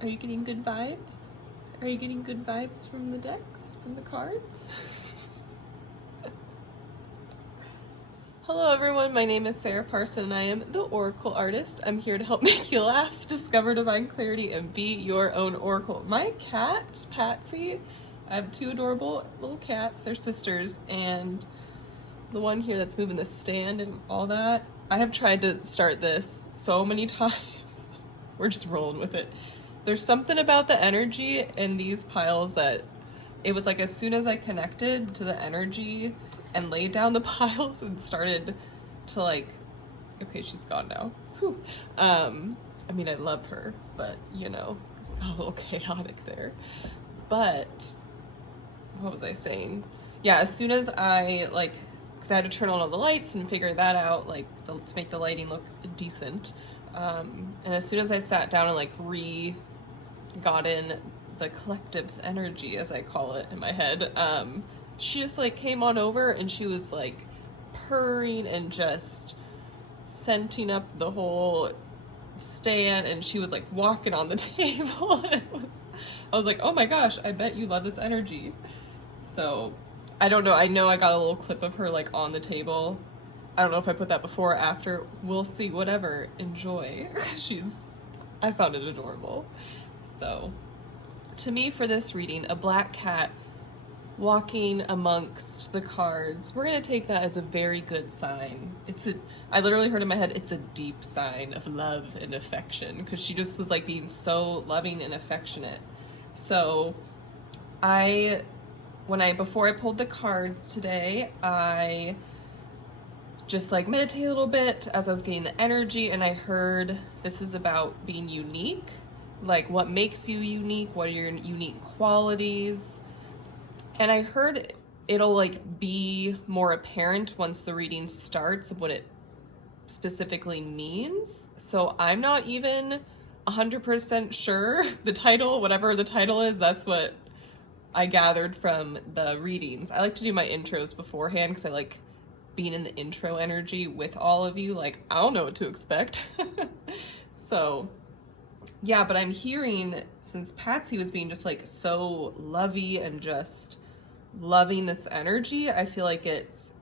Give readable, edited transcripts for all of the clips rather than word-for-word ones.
Are you getting good vibes? Are you getting good vibes from the decks, from the cards? Hello everyone, my name is Sarah Parson and I am the Oracle Artist. I'm here to help make you laugh, discover divine clarity, and be your own Oracle. My cat, Patsy, I have two adorable little cats, they're sisters, and the one here that's moving the stand and all that, I have tried to start this so many times. We're just rolling with it. There's something about the energy in these piles that it was like as soon as I connected to the energy and laid down the piles and started to like, okay, she's gone now. Whew. I mean, I love her, but you know, got a little chaotic there. But what was I saying? Yeah, as soon as I like, because I had to turn on all the lights and figure that out, like to make the lighting look decent. And as soon as I sat down and like got in the collective's energy, as I call it in my head, she just like came on over and she was like purring and just scenting up the whole stand, and she was like walking on the table. And I was like, oh my gosh, I bet you love this energy. So I don't know, I know I got a little clip of her like on the table. I don't know if I put that before or after. We'll see, whatever. Enjoy. I found it adorable. So, to me for this reading, a black cat walking amongst the cards, we're gonna take that as a very good sign. I literally heard in my head, it's a deep sign of love and affection, because she just was like being so loving and affectionate. So, before I pulled the cards today, I just like meditate a little bit as I was getting the energy, and I heard this is about being unique, like what makes you unique, what are your unique qualities. And I heard it'll like be more apparent once the reading starts of what it specifically means. So I'm not even 100% sure. The title, whatever the title is, that's what I gathered from the readings. I like to do my intros beforehand because I like being in the intro energy with all of you. Like, I don't know what to expect. So yeah, but I'm hearing, since Patsy was being just like so lovey and just loving this energy, I feel like it's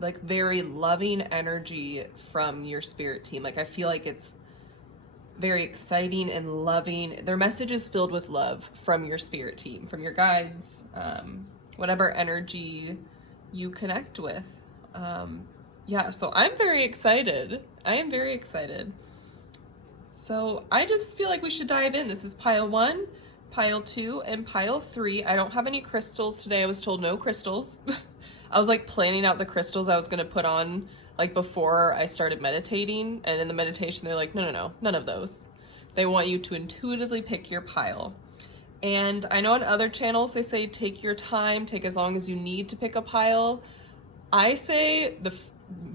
like very loving energy from your spirit team. Like I feel like it's very exciting and loving. Their message is filled with love from your spirit team, from your guides, whatever energy you connect with. Yeah, so I'm very excited. I am very excited. So I just feel like we should dive in. This is pile 1, pile 2, and pile 3. I don't have any crystals today. I was told no crystals. I was like planning out the crystals I was going to put on like before I started meditating, and in the meditation they're like, no, none of those. They want you to intuitively pick your pile. And I know on other channels they say take your time, take as long as you need to pick a pile. I say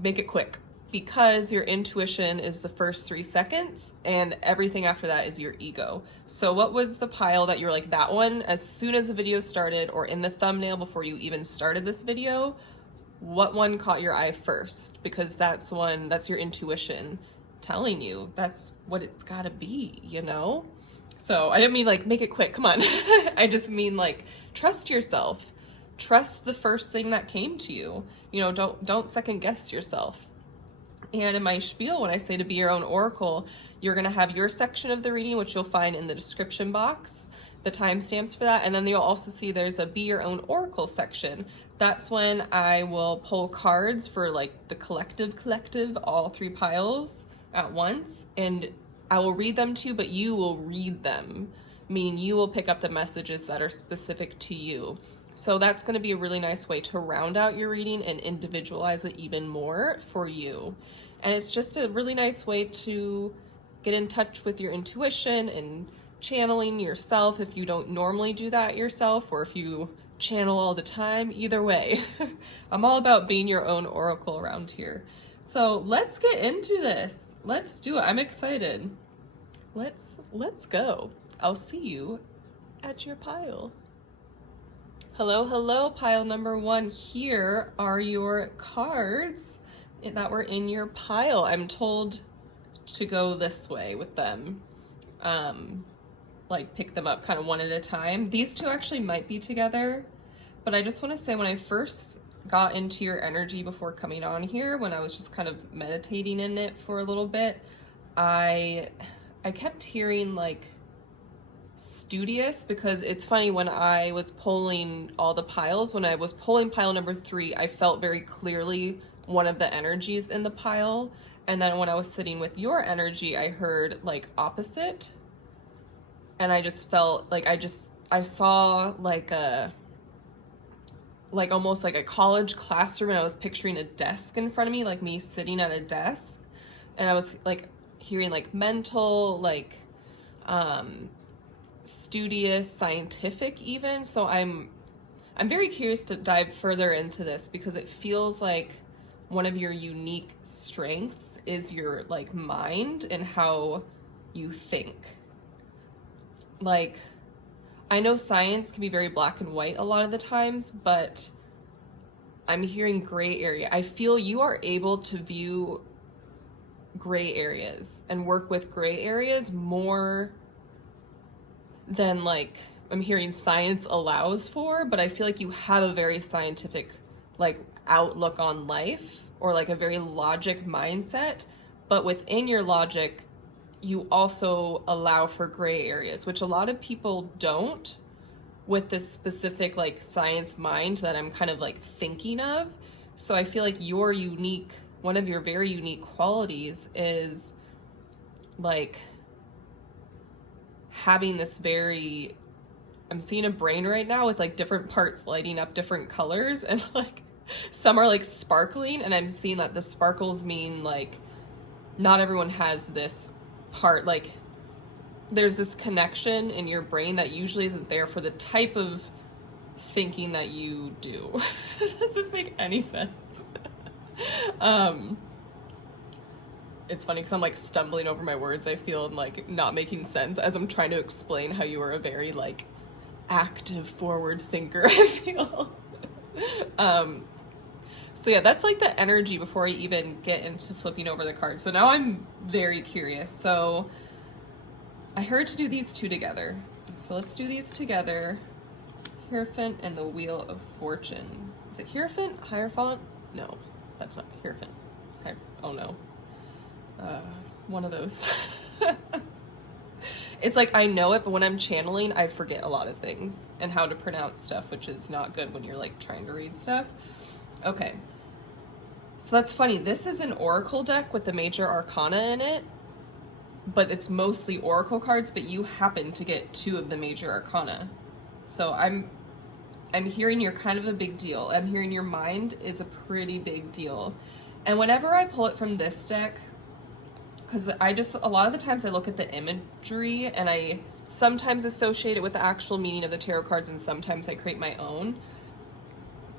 make it quick, because your intuition is the first 3 seconds and everything after that is your ego. So what was the pile that you were like, that one, as soon as the video started or in the thumbnail before you even started this video, what one caught your eye first? Because that's your intuition telling you that's what it's gotta be, you know? So I didn't mean like, make it quick, come on. I just mean like, trust yourself. Trust the first thing that came to you. You know, don't second guess yourself. And in my spiel, when I say to be your own oracle, you're gonna have your section of the reading, which you'll find in the description box, the timestamps for that. And then you'll also see there's a be your own oracle section. That's when I will pull cards for like the collective, all 3 piles at once. And I will read them to you, but you will read them, meaning you will pick up the messages that are specific to you. So that's going to be a really nice way to round out your reading and individualize it even more for you. And it's just a really nice way to get in touch with your intuition and channeling yourself if you don't normally do that yourself, or if you channel all the time. Either way, I'm all about being your own oracle around here. So let's get into this. Let's do it. I'm excited. Let's go. I'll see you at your pile. Hello, pile number 1. Here are your cards that were in your pile. I'm told to go this way with them. like pick them up kind of one at a time. These two actually might be together, but I just want to say when I first got into your energy before coming on here, when I was just kind of meditating in it for a little bit, I kept hearing like studious, because it's funny, when I was pulling all the piles, when I was pulling pile number 3, I felt very clearly one of the energies in the pile, and then when I was sitting with your energy, I heard like opposite, and I just felt like I saw like almost like a college classroom, and I was picturing a desk in front of me, like me sitting at a desk, and I was like hearing like mental, like studious, scientific even. So I'm very curious to dive further into this, because it feels like one of your unique strengths is your like mind and how you think. Like, I know science can be very black and white a lot of the times, but I'm hearing gray area. I feel you are able to view gray areas and work with gray areas more than like I'm hearing science allows for, but I feel like you have a very scientific like outlook on life, or like a very logic mindset, but within your logic you also allow for gray areas, which a lot of people don't with this specific like science mind that I'm kind of like thinking of. So I feel like your unique, one of your very unique qualities is like having this very, I'm seeing a brain right now with like different parts lighting up different colors, and like some are like sparkling, and I'm seeing that the sparkles mean like not everyone has this part, like there's this connection in your brain that usually isn't there for the type of thinking that you do. Does this make any sense? It's funny because I'm like stumbling over my words, I feel, and like not making sense as I'm trying to explain how you are a very like active forward thinker, I feel. So yeah, that's like the energy before I even get into flipping over the cards. So now I'm very curious. So I heard to do these two together. So let's do these together. Hierophant and the Wheel of Fortune. Is it Hierophant? Hierophant? No, that's not Hierophant. Oh no. One of those. It's like I know it, but when I'm channeling, I forget a lot of things and how to pronounce stuff, which is not good when you're like trying to read stuff. Okay. So that's funny. This is an oracle deck with the major arcana in it, but it's mostly oracle cards, but you happen to get 2 of the major arcana. So I'm hearing you're kind of a big deal. I'm hearing your mind is a pretty big deal. And whenever I pull it from this deck, because a lot of the times I look at the imagery and I sometimes associate it with the actual meaning of the tarot cards, and sometimes I create my own.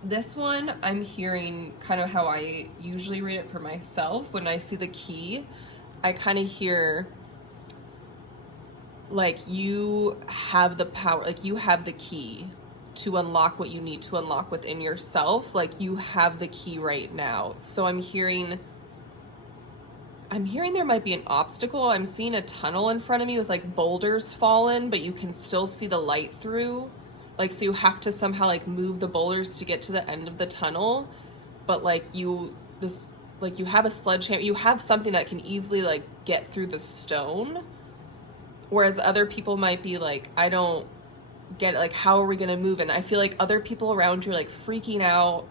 This one, I'm hearing kind of how I usually read it for myself. When I see the key, I kind of hear like you have the power, like you have the key to unlock what you need to unlock within yourself. Like you have the key right now. So I'm hearing there might be an obstacle. I'm seeing a tunnel in front of me with like boulders fallen, but you can still see the light through. Like, so you have to somehow like move the boulders to get to the end of the tunnel. But like you have a sledgehammer, you have something that can easily like get through the stone. Whereas other people might be like, I don't get it, like how are we gonna move? And I feel like other people around you are like freaking out,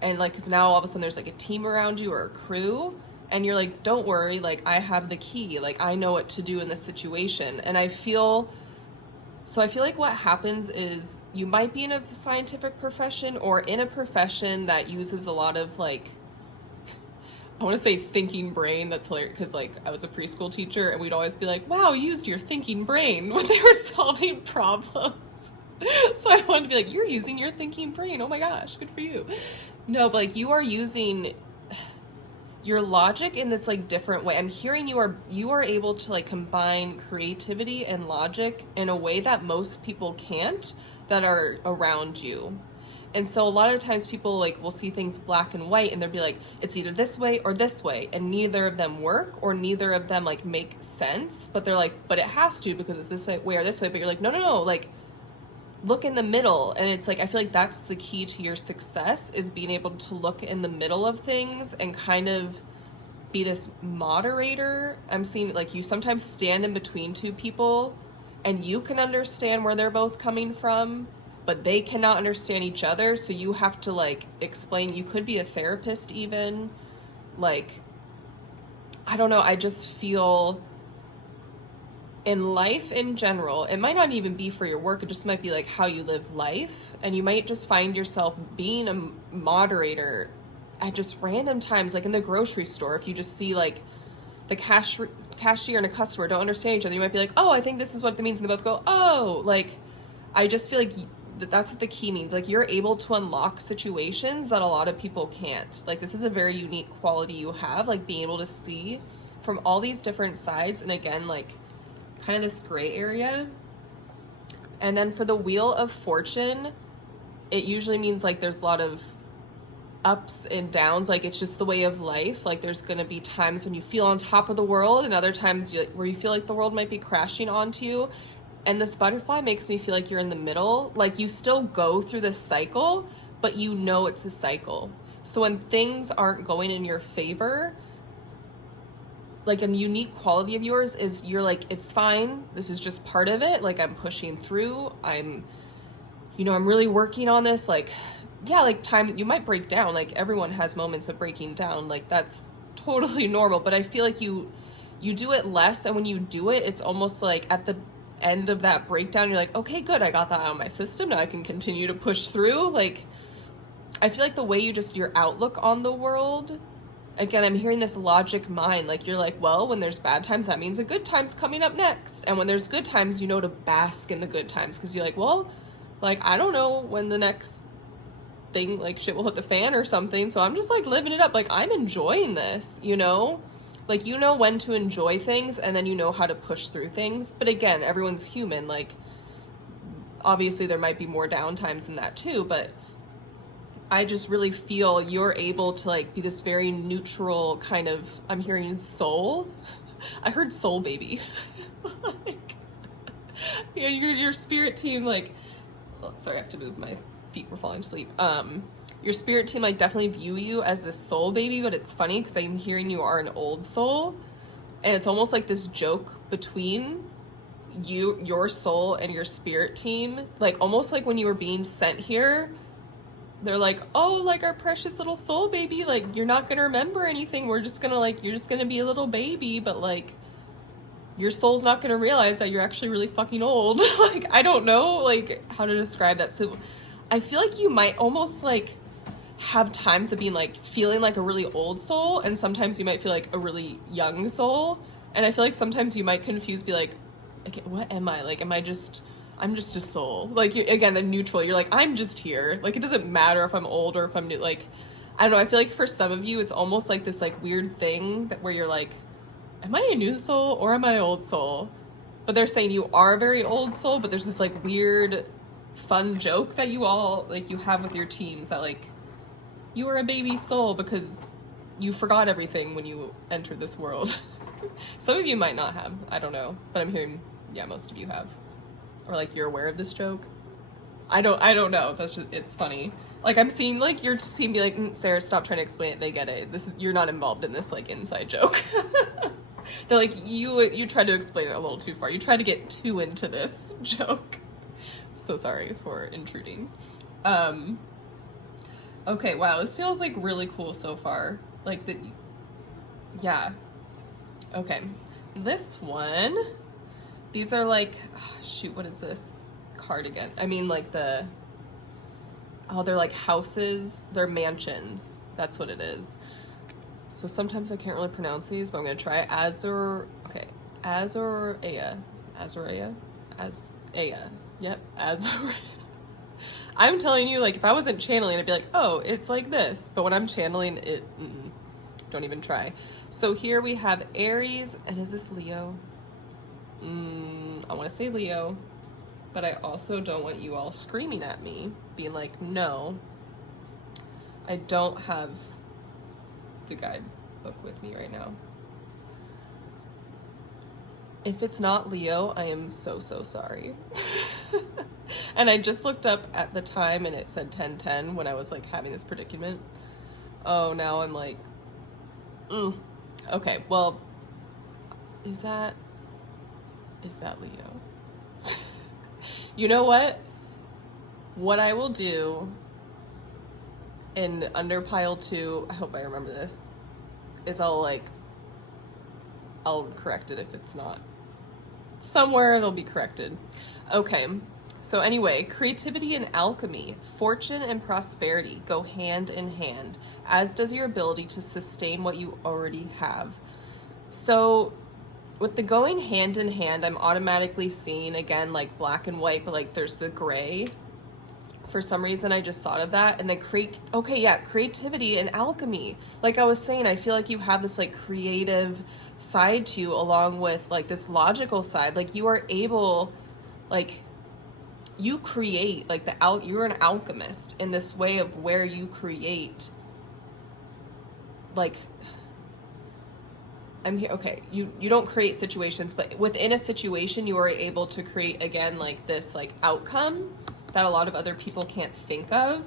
and like because now all of a sudden there's like a team around you or a crew, and you're like, don't worry, like I have the key, like I know what to do in this situation. And I feel like what happens is you might be in a scientific profession or in a profession that uses a lot of like, I want to say thinking brain. That's hilarious because like I was a preschool teacher and we'd always be like, wow, you used your thinking brain when they were solving problems. So I wanted to be like, you're using your thinking brain. Oh my gosh, good for you. No, but like you are using your logic in this like different way. I'm hearing you are able to like combine creativity and logic in a way that most people can't that are around you. And so a lot of times people like will see things black and white and they'll be like, it's either this way or this way, and neither of them work or neither of them like make sense, but they're like, but it has to because it's this way or this way. But you're like, no, like look in the middle. And it's like, I feel like that's the key to your success, is being able to look in the middle of things and kind of be this moderator. I'm seeing like you sometimes stand in between two people and you can understand where they're both coming from, but they cannot understand each other. So you have to like explain. You could be a therapist even. Like, I don't know. I just feel in life in general, it might not even be for your work. It just might be like how you live life. And you might just find yourself being a moderator at just random times, like in the grocery store. If you just see like the cashier and a customer don't understand each other, you might be like, oh, I think this is what it means. And they both go, oh, like, I just feel like that's what the key means. Like, you're able to unlock situations that a lot of people can't. Like, this is a very unique quality you have, like being able to see from all these different sides. And again, like kind of this gray area. And then for the Wheel of Fortune, it usually means like there's a lot of ups and downs. Like, it's just the way of life. Like, there's going to be times when you feel on top of the world and other times where you feel like the world might be crashing onto you. And this butterfly makes me feel like you're in the middle. Like, you still go through this cycle, but you know it's a cycle. So when things aren't going in your favor, like a unique quality of yours is you're like, it's fine. This is just part of it. Like, I'm pushing through. I'm really working on this. Like, yeah, like time, you might break down. Like, everyone has moments of breaking down. Like, that's totally normal. But I feel like you do it less. And when you do it, it's almost like at the end of that breakdown, you're like, okay, good. I got that out of my system. Now I can continue to push through. Like, I feel like the way your outlook on the world, again, I'm hearing this logic mind. Like, you're like, well, when there's bad times, that means a good time's coming up next. And when there's good times, you know to bask in the good times. Because you're like, well, like, I don't know when the next thing, like, shit will hit the fan or something. So I'm just, like, living it up. Like, I'm enjoying this, you know? Like, you know when to enjoy things, and then you know how to push through things. But again, everyone's human. Like, obviously there might be more down times than that too, but I just really feel you're able to like be this very neutral kind of, I'm hearing soul. I heard soul baby. Like, your spirit team, like, oh, sorry, I have to move, my feet were falling asleep. Your spirit team like definitely view you as this soul baby, but it's funny because I'm hearing you are an old soul, and it's almost like this joke between your soul and your spirit team. Like, almost like when you were being sent here, they're like, oh, like, our precious little soul baby, like, you're not gonna remember anything. We're just gonna, like, you're just gonna be a little baby, but like, your soul's not gonna realize that you're actually really fucking old. Like, I don't know, like, how to describe that. So I feel like you might almost like have times of being like feeling like a really old soul, and sometimes you might feel like a really young soul. And I feel like sometimes you might be like, what am I? Like, I'm just a soul. Like, again, the neutral, you're like, I'm just here. Like, it doesn't matter if I'm old or if I'm new. Like, I don't know, I feel like for some of you, it's almost like this like weird thing that where you're like, am I a new soul or am I an old soul? But they're saying you are a very old soul, but there's this like weird fun joke that you all like you have with your teams that like you are a baby soul because you forgot everything when you entered this world. Some of you might not have, I don't know, but I'm hearing, yeah, most of you have. Or like you're aware of this joke. I don't know. That's just, it's funny. Like, I'm seeing like your team be like, Sarah, stop trying to explain it. They get it. You're not involved in this like inside joke. They're like, you tried to explain it a little too far. You tried to get too into this joke. So sorry for intruding. Okay, wow, this feels like really cool so far. Like yeah. Okay, this one, these are like, shoot, what is this card again? I mean, like they're like houses, they're mansions. That's what it is. So sometimes I can't really pronounce these, but I'm gonna try Azoraya. Yep, Azoraya. I'm telling you, like, if I wasn't channeling, I'd be like, oh, it's like this. But when I'm channeling it, don't even try. So here we have Aries, and is this Leo? I want to say Leo. but I also don't want you all screaming at me, being like, no, I don't have the guidebook with me right now. If it's not Leo, I am so sorry. And I just looked up at the time and it said 10:10 when I was like having this predicament. Oh, now I'm like, okay, well, is that Leo? You know what? What I will do in under pile 2, I hope I remember this, is I'll correct it if it's not. Somewhere it'll be corrected. Okay, so anyway, creativity and alchemy, fortune and prosperity go hand in hand, as does your ability to sustain what you already have. So with the going hand in hand, I'm automatically seeing, again, like black and white, but like there's the gray. For some reason, I just thought of that. And then creativity and alchemy. Like I was saying, I feel like you have this like creative side to you along with like this logical side. Like you are able, like you create, like you're an alchemist in this way of where you create, like, I'm here, okay, you don't create situations, but within a situation you are able to create, again, like this like outcome that a lot of other people can't think of.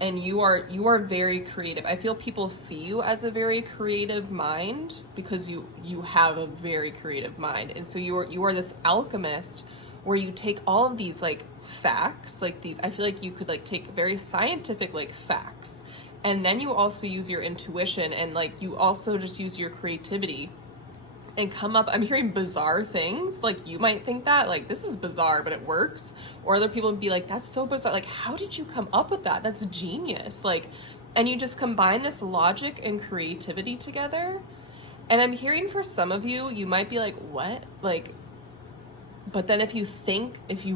And you are very creative. I feel people see you as a very creative mind because you have a very creative mind. And so you are this alchemist where you take all of these like facts, like these, I feel like you could like take very scientific like facts, and then you also use your intuition, and like you also just use your creativity and come up. I'm hearing bizarre things. Like you might think that like this is bizarre, but it works. Or other people would be like, that's so bizarre. Like, how did you come up with that? That's genius. Like, and you just combine this logic and creativity together. And I'm hearing for some of you, you might be like, what? Like, but then if you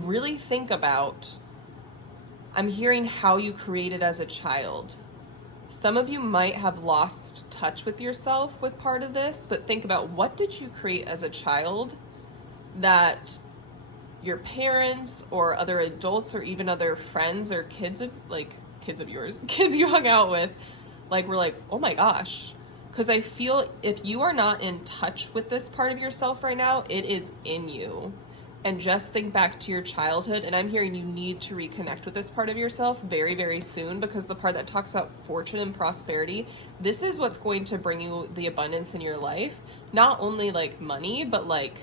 really think about, I'm hearing how you created as a child. Some of you might have lost touch with yourself with part of this, but think about, what did you create as a child that your parents or other adults or even other friends or kids of yours, kids you hung out with, like were like, oh my gosh. Because I feel if you are not in touch with this part of yourself right now, it is in you. And just think back to your childhood, and I'm hearing you need to reconnect with this part of yourself very, very soon, because the part that talks about fortune and prosperity, this is what's going to bring you the abundance in your life. Not only like money, but like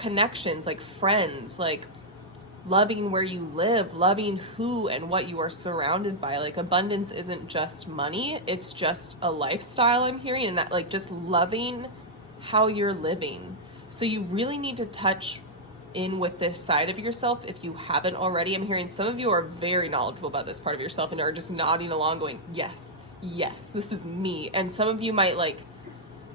connections, like friends, like loving where you live, loving who and what you are surrounded by. Like abundance isn't just money, it's just a lifestyle, I'm hearing, and that like just loving how you're living. So you really need to touch in with this side of yourself if you haven't already. I'm hearing some of you are very knowledgeable about this part of yourself and are just nodding along going, yes, this is me. And some of you might like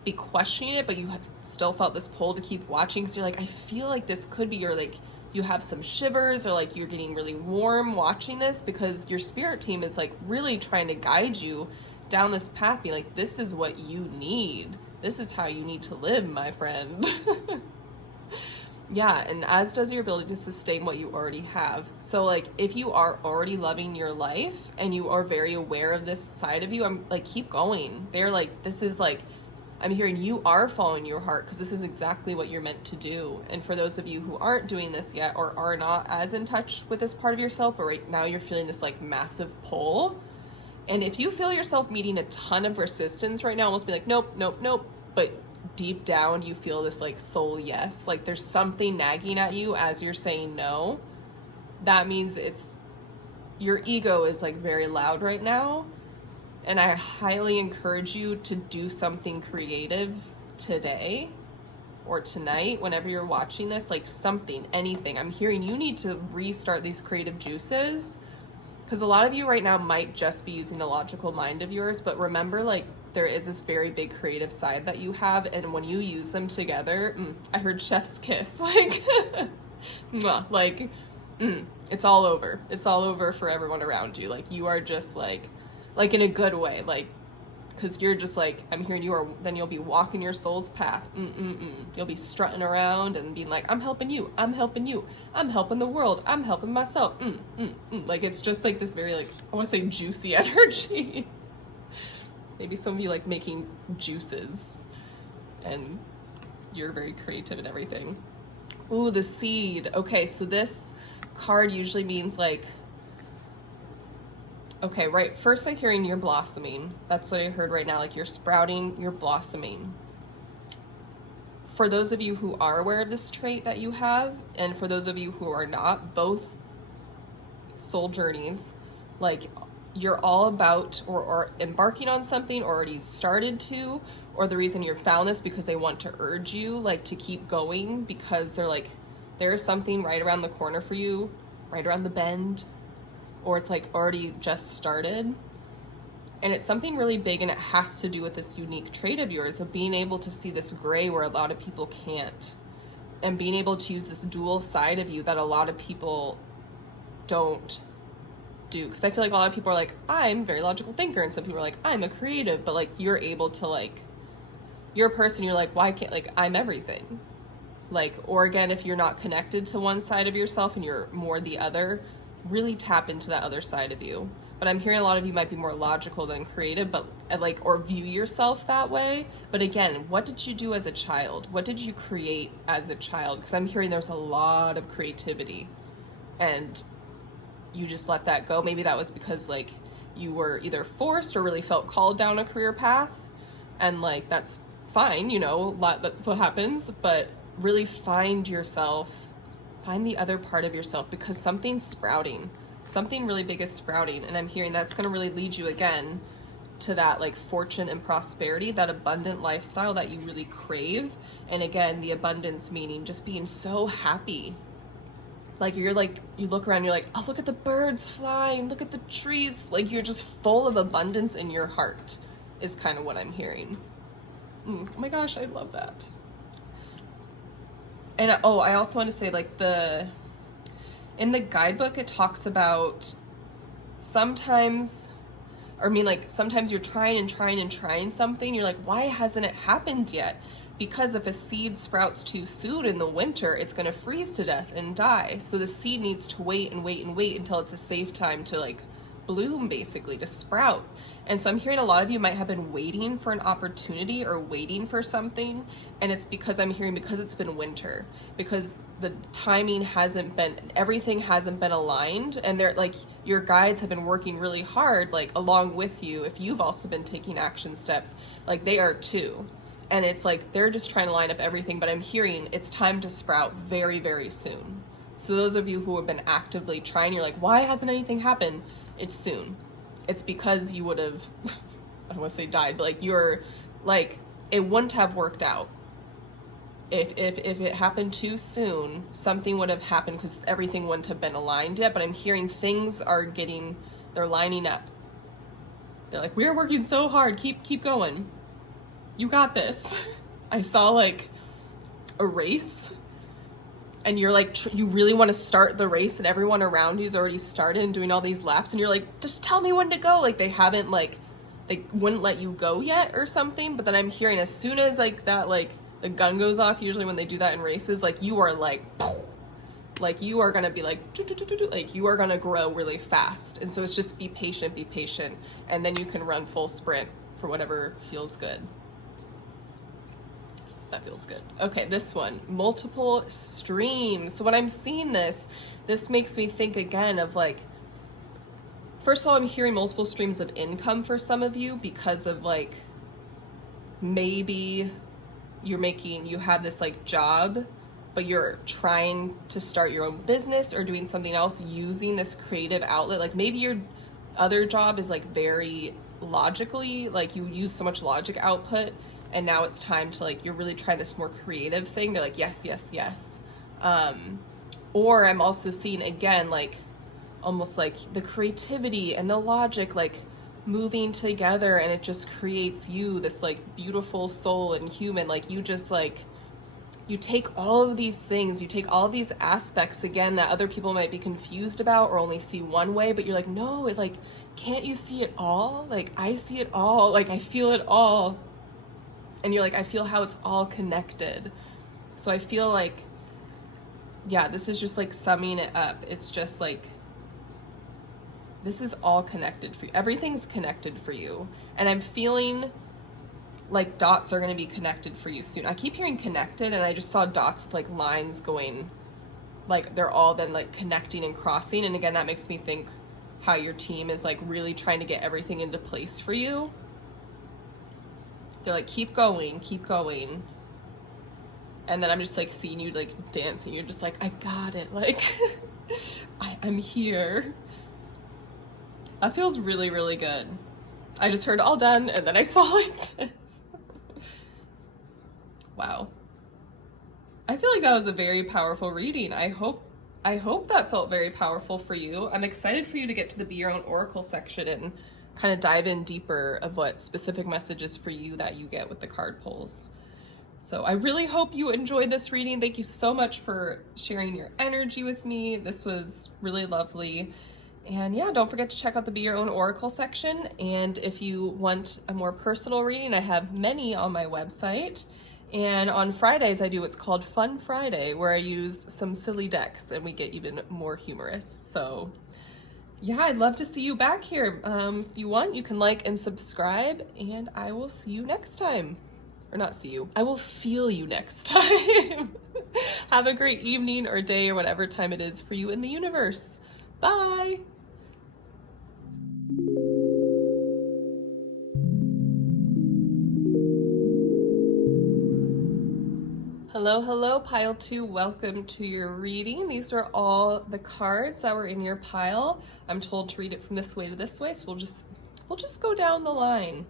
be questioning it, but you have still felt this pull to keep watching. So you're like, I feel like this could be your, like, you have some shivers or like you're getting really warm watching this, because your spirit team is like really trying to guide you down this path, be like, this is what you need. This is how you need to live, my friend. Yeah, and as does your ability to sustain what you already have. So like if you are already loving your life and you are very aware of this side of you, I'm like, keep going. They're like, this is like, I'm hearing you are following your heart, because this is exactly what you're meant to do. And for those of you who aren't doing this yet or are not as in touch with this part of yourself, but right now you're feeling this like massive pull. And if you feel yourself meeting a ton of resistance right now, almost be like, nope, but deep down you feel this like soul yes, like there's something nagging at you as you're saying no, that means it's your ego is like very loud right now. And I highly encourage you to do something creative today or tonight, whenever you're watching this, like something, anything. I'm hearing you need to restart these creative juices, because a lot of you right now might just be using the logical mind of yours, but remember, like, there is this very big creative side that you have, and when you use them together, I heard chef's kiss, like, like, it's all over. It's all over for everyone around you. Like, you are just like in a good way, like, because you're just like, I'm hearing you are, then you'll be walking your soul's path. You'll be strutting around and being like, I'm helping you, I'm helping you, I'm helping the world, I'm helping myself. Like, it's just like this very, like, I want to say juicy energy. Maybe some of you like making juices and you're very creative and everything. Ooh, the seed. Okay, so this card usually means like, okay, right, first I'm hearing you're blossoming. That's what I heard right now, like you're sprouting, you're blossoming. For those of you who are aware of this trait that you have, and for those of you who are not, both soul journeys, like you're all about or embarking on something, or already started to, or the reason you're found this because they want to urge you like to keep going, because they're like, there's something right around the corner for you, right around the bend, or it's like already just started. And it's something really big, and it has to do with this unique trait of yours of being able to see this gray where a lot of people can't, and being able to use this dual side of you that a lot of people don't do. Because I feel like a lot of people are like, I'm a very logical thinker, and some people are like, I'm a creative, but like you're able to, like, you're a person, you're like, why can't, like, I'm everything. Like, or again, if you're not connected to one side of yourself and you're more the other, really tap into that other side of you. But I'm hearing a lot of you might be more logical than creative, but like, or view yourself that way. But again, what did you do as a child? What did you create as a child? Because I'm hearing there's a lot of creativity and you just let that go. Maybe that was because like you were either forced or really felt called down a career path, and like that's fine, you know, that's what happens. But really find yourself, find the other part of yourself, because something's sprouting, something really big is sprouting. And I'm hearing that's going to really lead you again to that like fortune and prosperity, that abundant lifestyle that you really crave. And again, the abundance meaning just being so happy. Like you're like, you look around, you're like, oh, look at the birds flying, look at the trees. Like you're just full of abundance in your heart is kind of what I'm hearing. Oh my gosh, I love that. And oh, I also want to say, like, in the guidebook, it talks about sometimes, or I mean, like, sometimes you're trying something, you're like, why hasn't it happened yet? Because if a seed sprouts too soon in the winter, it's going to freeze to death and die. So the seed needs to wait until it's a safe time to, like, bloom, basically, to sprout. And so I'm hearing a lot of you might have been waiting for an opportunity or waiting for something, and it's because I'm hearing, because it's been winter, because the timing hasn't been, everything hasn't been aligned, and they're like, your guides have been working really hard, like along with you, if you've also been taking action steps, like they are too. And it's like they're just trying to line up everything, but I'm hearing it's time to sprout very, very soon. So those of you who have been actively trying, you're like, why hasn't anything happened? It's soon. It's because you would have, I don't want to say died, but like you're like, it wouldn't have worked out. If it happened too soon, something would have happened because everything wouldn't have been aligned yet. But I'm hearing things are they're lining up. They're like, we're working so hard. Keep going. You got this. I saw like a race, and you're like, you really want to start the race, and everyone around you's already started and doing all these laps, and you're like, just tell me when to go. Like they haven't, like, they wouldn't let you go yet or something. But then I'm hearing as soon as like that, like the gun goes off, usually when they do that in races, like you are like you are gonna be like you are gonna grow really fast. And so it's just be patient, and then you can run full sprint for whatever feels good. That feels good. Okay, this one, multiple streams. So when I'm seeing this makes me think again of like, first of all, I'm hearing multiple streams of income for some of you because of like, maybe you have this like job, but you're trying to start your own business or doing something else using this creative outlet. Like maybe your other job is like very logically, like you use so much logic output, and now it's time to like, you're really trying this more creative thing. They're like, yes. Or I'm also seeing again, like almost like the creativity and the logic, like moving together, and it just creates you this like beautiful soul and human, like you just like you take all of these things, you take all of these aspects again that other people might be confused about or only see one way, but you're like, no, it like, can't you see it all? Like, I see it all, like, I feel it all. And you're like, I feel how it's all connected. So I feel like, yeah, this is just like summing it up. It's just like, this is all connected for you. Everything's connected for you. And I'm feeling like dots are going to be connected for you soon. I keep hearing connected, and I just saw dots with like lines going, like they're all then like connecting and crossing. And again, that makes me think how your team is like really trying to get everything into place for you. They're like, keep going, keep going. And then I'm just like seeing you like dancing. You're just like, I got it. Like, I'm here. That feels really, really good. I just heard all done, and then I saw like this. Wow. I feel like that was a very powerful reading. I hope that felt very powerful for you. I'm excited for you to get to the Be Your Own Oracle section and kind of dive in deeper of what specific messages for you that you get with the card pulls. So I really hope you enjoyed this reading. Thank you so much for sharing your energy with me. This was really lovely. And yeah, don't forget to check out the Be Your Own Oracle section. And if you want a more personal reading, I have many on my website. And on Fridays, I do what's called Fun Friday, where I use some silly decks and we get even more humorous. So yeah, I'd love to see you back here. If you want, you can like and subscribe, and I will see you next time. Or not see you, I will feel you next time. Have a great evening or day or whatever time it is for you in the universe. Bye. Hello, hello, pile 2. Welcome to your reading. These are all the cards that were in your pile. I'm told to read it from this way to this way, so we'll just go down the line.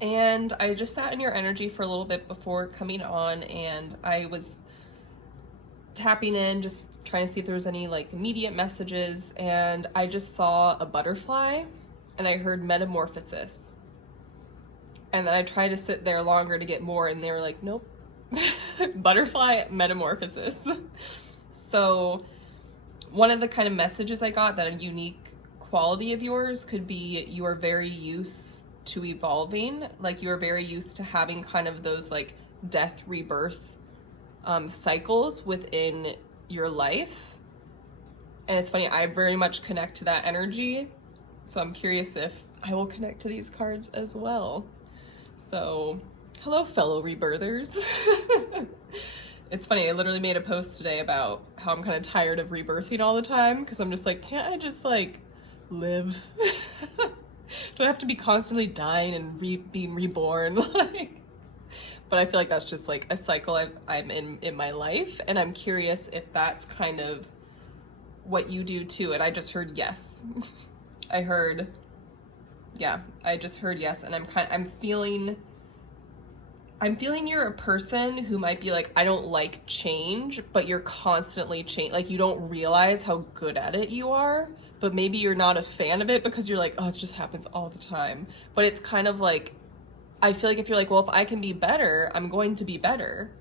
And I just sat in your energy for a little bit before coming on, and I was tapping in, just trying to see if there was any like immediate messages, and I just saw a butterfly and I heard metamorphosis. And then I tried to sit there longer to get more, and they were like, nope. Butterfly metamorphosis. So one of the kind of messages I got, that a unique quality of yours could be you are very used to evolving, like you are very used to having kind of those like death rebirth cycles within your life. And it's funny, I very much connect to that energy, so I'm curious if I will connect to these cards as well. So hello, fellow rebirthers. It's funny, I literally made a post today about how I'm kind of tired of rebirthing all the time, because I'm just like, can't I just like live? Do I have to be constantly dying and being reborn? Like, but I feel like that's just like a cycle I'm in my life, and I'm curious if that's kind of what you do too. And I just heard yes. I just heard yes, and I'm feeling you're a person who might be like, I don't like change, but you're constantly like you don't realize how good at it you are, but maybe you're not a fan of it because you're like, oh, it just happens all the time. But it's kind of like, I feel like if you're like, well, if I can be better, I'm going to be better.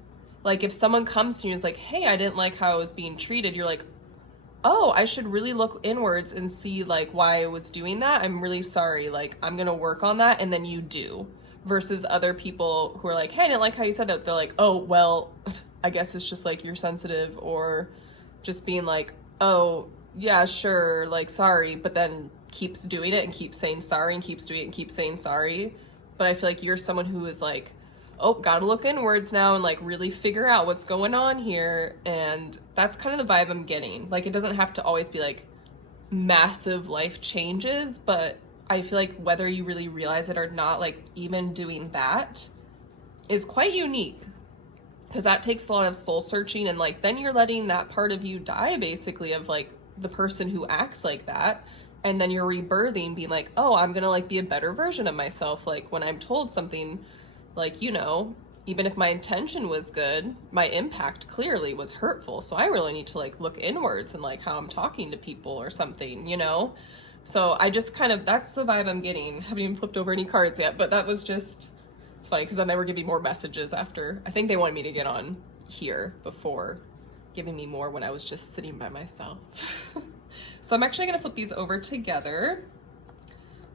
Like if someone comes to you and is like, hey, I didn't like how I was being treated, you're like, oh, I should really look inwards and see like why I was doing that. I'm really sorry. Like I'm gonna work on that. And then you do. Versus other people who are like, hey, I didn't like how you said that. They're like, oh, well, I guess it's just like you're sensitive, or just being like, oh, yeah, sure, like, sorry, but then keeps doing it and keeps saying sorry and keeps doing it and keeps saying sorry. But I feel like you're someone who is like, oh, gotta look inwards now and like really figure out what's going on here. And that's kind of the vibe I'm getting. Like, it doesn't have to always be like massive life changes, but I feel like whether you really realize it or not, like even doing that is quite unique, because that takes a lot of soul searching, and like then you're letting that part of you die, basically, of like the person who acts like that, and then you're rebirthing, being like, oh, I'm gonna like be a better version of myself. Like when I'm told something, like, you know, even if my intention was good, my impact clearly was hurtful, so I really need to like look inwards and like how I'm talking to people or something, you know. So I just kind of, that's the vibe I'm getting. Haven't even flipped over any cards yet, but that was just, it's funny because then they were giving more messages after. I think they wanted me to get on here before giving me more when I was just sitting by myself. So I'm actually gonna flip these over together.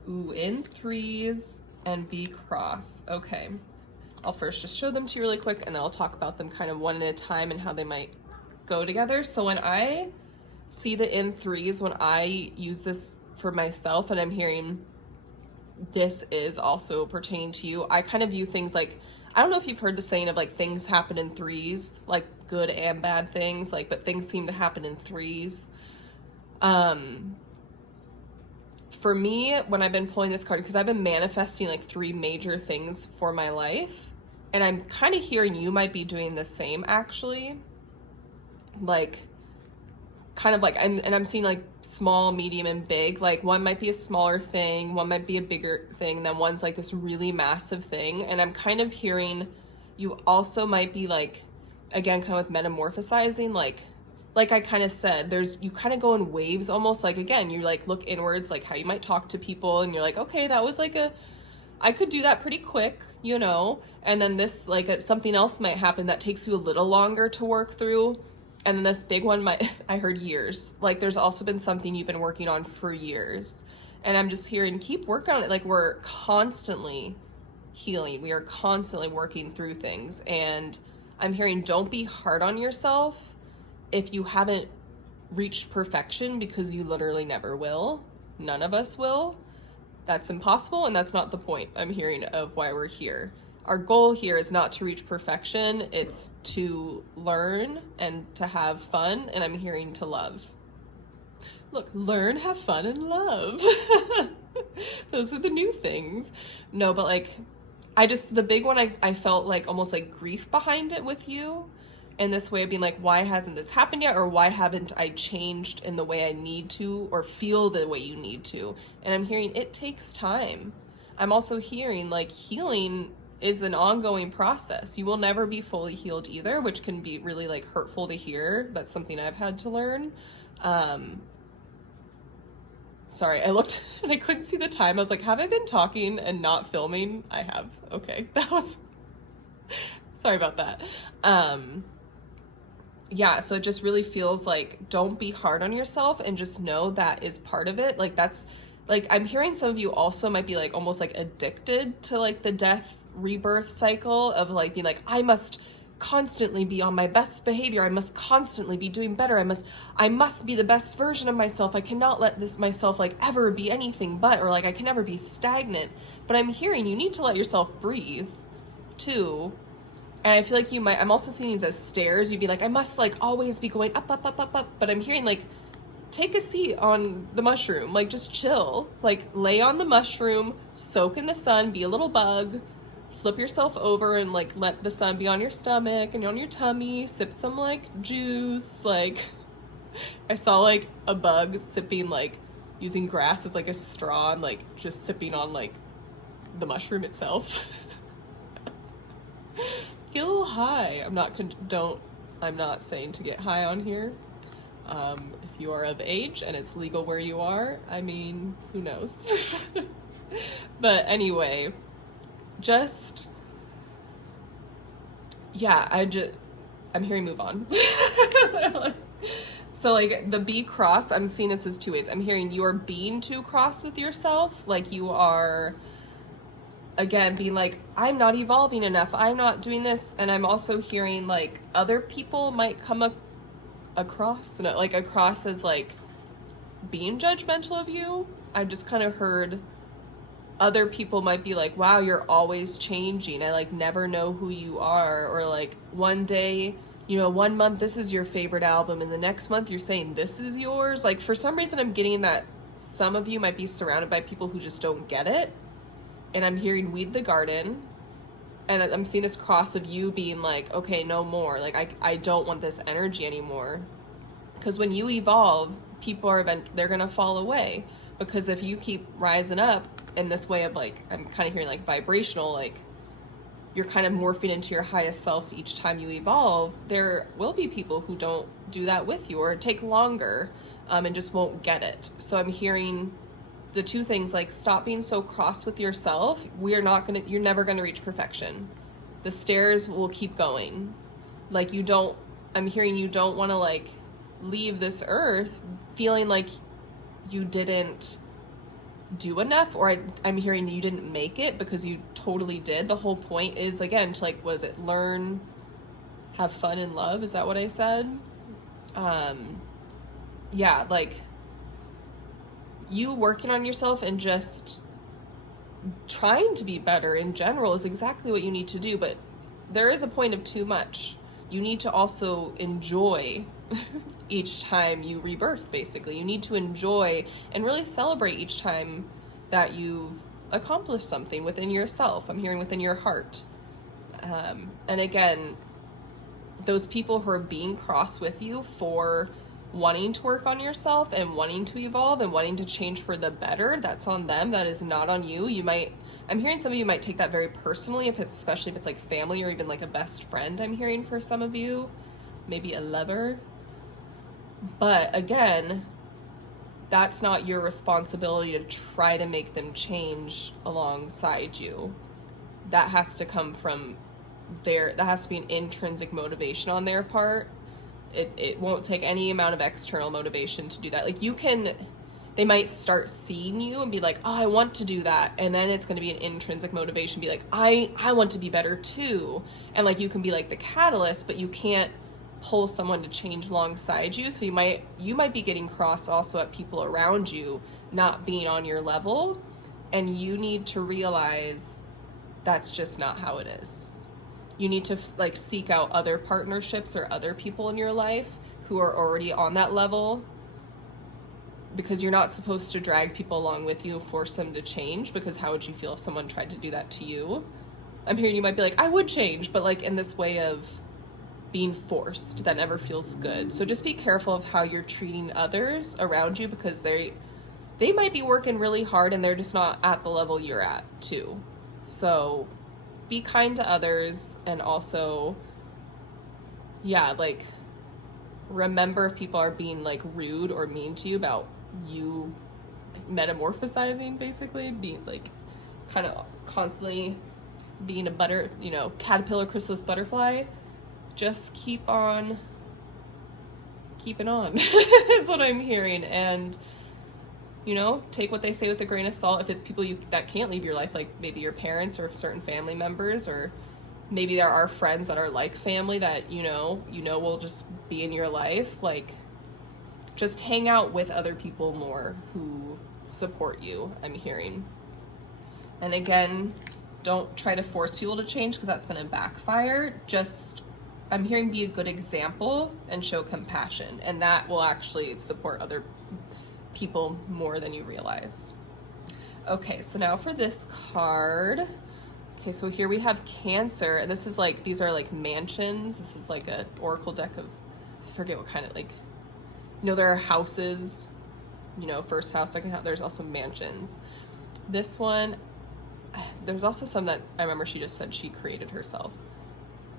Ooh, in threes and be cross. Okay, I'll first just show them to you really quick, and then I'll talk about them kind of one at a time and how they might go together. So when I see the in threes, when I use this for myself and I'm hearing this is also pertaining to you, I kind of view things like, I don't know if you've heard the saying of like things happen in threes, like good and bad things, like, but things seem to happen in threes. For me, when I've been pulling this card, because I've been manifesting like 3 major things for my life, and I'm kind of hearing you might be doing the same actually, like kind of like, I'm seeing like small, medium, and big. Like one might be a smaller thing, one might be a bigger thing, then one's like this really massive thing. And I'm kind of hearing you also might be like, again, kind of with metamorphosizing, like I kind of said, you kind of go in waves almost, like, again, you like look inwards, like how you might talk to people, and you're like, okay, that was like I could do that pretty quick, you know, and then this, like something else might happen that takes you a little longer to work through. And then this big one I heard years. Like there's also been something you've been working on for years. And I'm just hearing, keep working on it. Like we're constantly healing. We are constantly working through things. And I'm hearing, don't be hard on yourself if you haven't reached perfection, because you literally never will. None of us will. That's impossible, and that's not the point I'm hearing of why we're here. Our goal here is not to reach perfection, it's to learn and to have fun, and I'm hearing to love. Look, learn, have fun, and love. Those are the new things. No, but like, the big one, I felt like almost like grief behind it with you, in this way of being like, why hasn't this happened yet? Or why haven't I changed in the way I need to, or feel the way you need to? And I'm hearing it takes time. I'm also hearing like healing is an ongoing process. You will never be fully healed either, which can be really like hurtful to hear. That's something I've had to learn. Sorry, I looked and I couldn't see the time. I was like, have I been talking and not filming? I have. Okay, that was, sorry about that. Yeah, so it just really feels like, don't be hard on yourself, and just know that is part of it. Like that's, like, I'm hearing some of you also might be like almost like addicted to like the death rebirth cycle of like being like, I must constantly be on my best behavior, I must constantly be doing better, I must be the best version of myself, I cannot let this myself like ever be anything but, or like I can never be stagnant. But I'm hearing you need to let yourself breathe too. And I feel like I'm also seeing these as stairs. You'd be like, I must like always be going up, up, up, up, up. But I'm hearing like, take a seat on the mushroom, like just chill, like lay on the mushroom, soak in the sun, be a little bug, flip yourself over and like let the sun be on your stomach and on your tummy, sip some like juice. Like I saw like a bug sipping, like using grass as like a straw and like just sipping on like the mushroom itself. Get a little high. I'm not saying to get high on here. If you are of age and it's legal where you are, I mean, who knows? But anyway, just, yeah, I'm hearing move on. So like the be cross, I'm seeing this as 2 ways. I'm hearing you're being too cross with yourself. Like you are, again, being like, I'm not evolving enough, I'm not doing this. And I'm also hearing like other people might come across as like being judgmental of you. I just kind of heard other people might be like, wow, you're always changing, I like never know who you are. Or like one day, you know, 1 month this is your favorite album and the next month you're saying this is yours. Like for some reason I'm getting that some of you might be surrounded by people who just don't get it. And I'm hearing weed the garden, and I'm seeing this cross of you being like, okay, no more. Like, I don't want this energy anymore. Because when you evolve, people they're going to fall away. Because if you keep rising up in this way of like, I'm kind of hearing like vibrational, like you're kind of morphing into your highest self each time you evolve, there will be people who don't do that with you or take longer and just won't get it. So I'm hearing the 2 things, like stop being so cross with yourself. You're never gonna reach perfection. The stairs will keep going. like I'm hearing you don't want to like leave this earth feeling like you didn't do enough, or I'm hearing you didn't make it, because you totally did. The whole point is, again, to like, was it learn, have fun and love? Is that what I said? Yeah, like you working on yourself and just trying to be better in general is exactly what you need to do, but there is a point of too much. You need to also enjoy each time you rebirth, basically. You need to enjoy and really celebrate each time that you've accomplished something within yourself. I'm hearing within your heart. And again, those people who are being cross with you for wanting to work on yourself and wanting to evolve and wanting to change for the better, that's on them. That is not on you. I'm hearing some of you might take that very personally, especially if it's like family or even like a best friend. I'm hearing for some of you, maybe a lover. But again, that's not your responsibility to try to make them change alongside you. That has to come from that has to be an intrinsic motivation on their part. It won't take any amount of external motivation to do that. Like they might start seeing you and be like, oh, I want to do that. And then it's going to be an intrinsic motivation, be like, I want to be better too. And like, you can be like the catalyst, but you can't pull someone to change alongside you. So you might be getting cross also at people around you not being on your level. And you need to realize that's just not how it is. You need to like seek out other partnerships or other people in your life who are already on that level, because you're not supposed to drag people along with you, force them to change, because how would you feel if someone tried to do that to you? I'm hearing you might be like, I would change, but like in this way of being forced, that never feels good. So just be careful of how you're treating others around you, because they might be working really hard and they're just not at the level you're at too. So be kind to others, and also, yeah, like remember if people are being like rude or mean to you about you metamorphosizing, basically being like kind of constantly being a caterpillar chrysalis butterfly. Just keep on keeping on is what I'm hearing. And take what they say with a grain of salt. If it's people that can't leave your life, like maybe your parents or certain family members, or maybe there are friends that are like family that will just be in your life, like just hang out with other people more who support you, I'm hearing. And again, don't try to force people to change, because that's going to backfire. Just, I'm hearing, be a good example and show compassion, and that will actually support other people more than you realize. Okay, so now for this card. Okay, so here we have Cancer, and this is like, these are like mansions. This is like a oracle deck of, I forget what kind of, like, there are houses, first house, second house. There's also mansions. This one, there's also some that I remember she just said she created herself.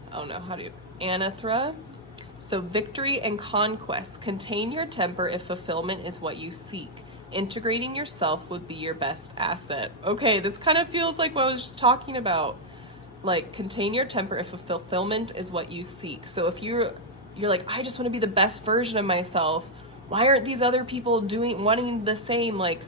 I don't know how to, Anathra. So victory and conquest. Contain your temper if fulfillment is what you seek. Integrating yourself would be your best asset. Okay, this kind of feels like what I was just talking about. Like, contain your temper if fulfillment is what you seek. So if you're like, I just want to be the best version of myself. Why aren't these other people wanting the same? Like,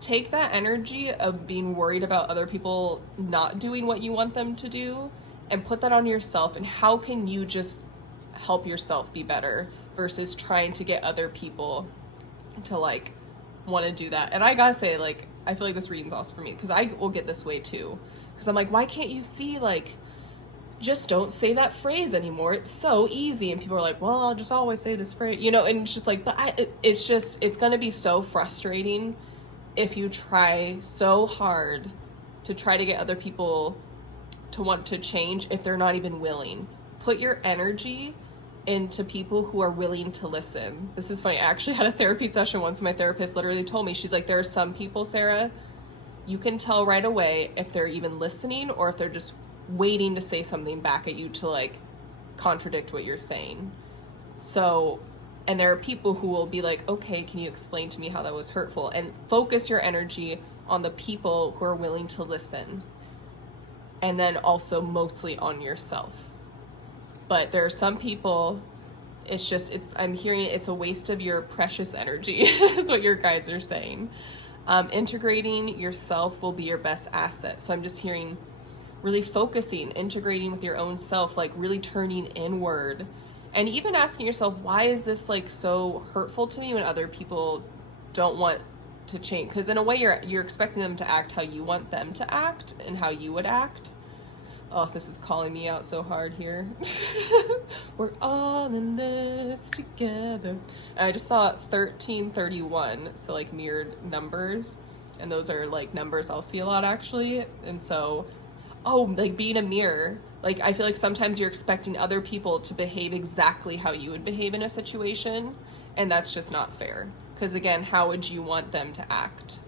take that energy of being worried about other people not doing what you want them to do and put that on yourself. And how can you just help yourself be better versus trying to get other people to like want to do that? And I gotta say, like, I feel like this reading's also for me, because I will get this way too, because I'm like, why can't you see, like, just don't say that phrase anymore, it's so easy. And people are like, well, I'll just always say this phrase, and it's just like, but it's gonna be so frustrating if you try so hard to try to get other people to want to change if they're not even willing. Put your energy into people who are willing to listen. This is funny. I actually had a therapy session once. My therapist literally told me, she's like, there are some people, Sarah, you can tell right away if they're even listening or if they're just waiting to say something back at you to like contradict what you're saying. So, and there are people who will be like, okay, can you explain to me how that was hurtful? And focus your energy on the people who are willing to listen. And then also mostly on yourself. But there are some people, I'm hearing it's a waste of your precious energy, is what your guides are saying. Integrating yourself will be your best asset. So I'm just hearing really focusing, integrating with your own self, like really turning inward, and even asking yourself, why is this like so hurtful to me when other people don't want to change? Because in a way you're expecting them to act how you want them to act and how you would act. Oh, this is calling me out so hard here. We're all in this together. And I just saw 1331, so like mirrored numbers, and those are like numbers I'll see a lot actually. And so, like being a mirror, like I feel like sometimes you're expecting other people to behave exactly how you would behave in a situation, and that's just not fair. Because again, how would you want them to act?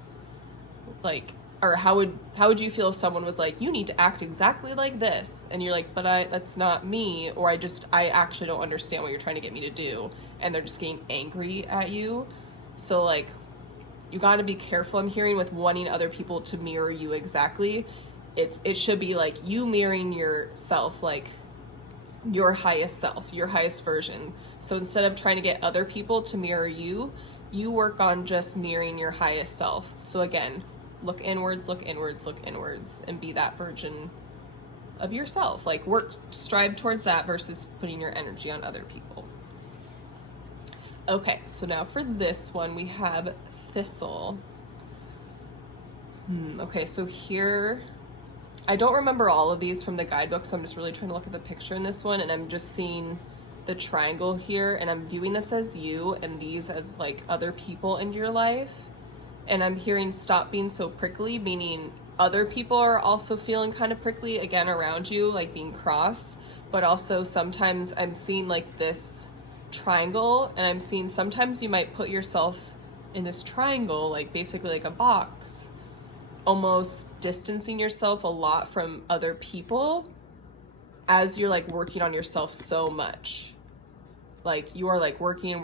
Like, or how would you feel if someone was like, you need to act exactly like this, and you're like, but that's not me, or I actually don't understand what you're trying to get me to do, and they're just getting angry at you. So like, you got to be careful, I'm hearing, with wanting other people to mirror you exactly. It should be like you mirroring yourself, like your highest self, your highest version. So instead of trying to get other people to mirror you, you work on just mirroring your highest self. So again, look inwards, look inwards, look inwards, and be that version of yourself. Like strive towards that versus putting your energy on other people. Okay, so now for this one, we have Thistle. Okay, so here, I don't remember all of these from the guidebook, so I'm just really trying to look at the picture in this one, and I'm just seeing the triangle here, and I'm viewing this as you and these as like other people in your life. And I'm hearing stop being so prickly, meaning other people are also feeling kind of prickly again around you, like being cross. But also sometimes I'm seeing like this triangle, and I'm seeing sometimes you might put yourself in this triangle, like basically like a box, almost distancing yourself a lot from other people as you're like working on yourself so much. Like you are like working,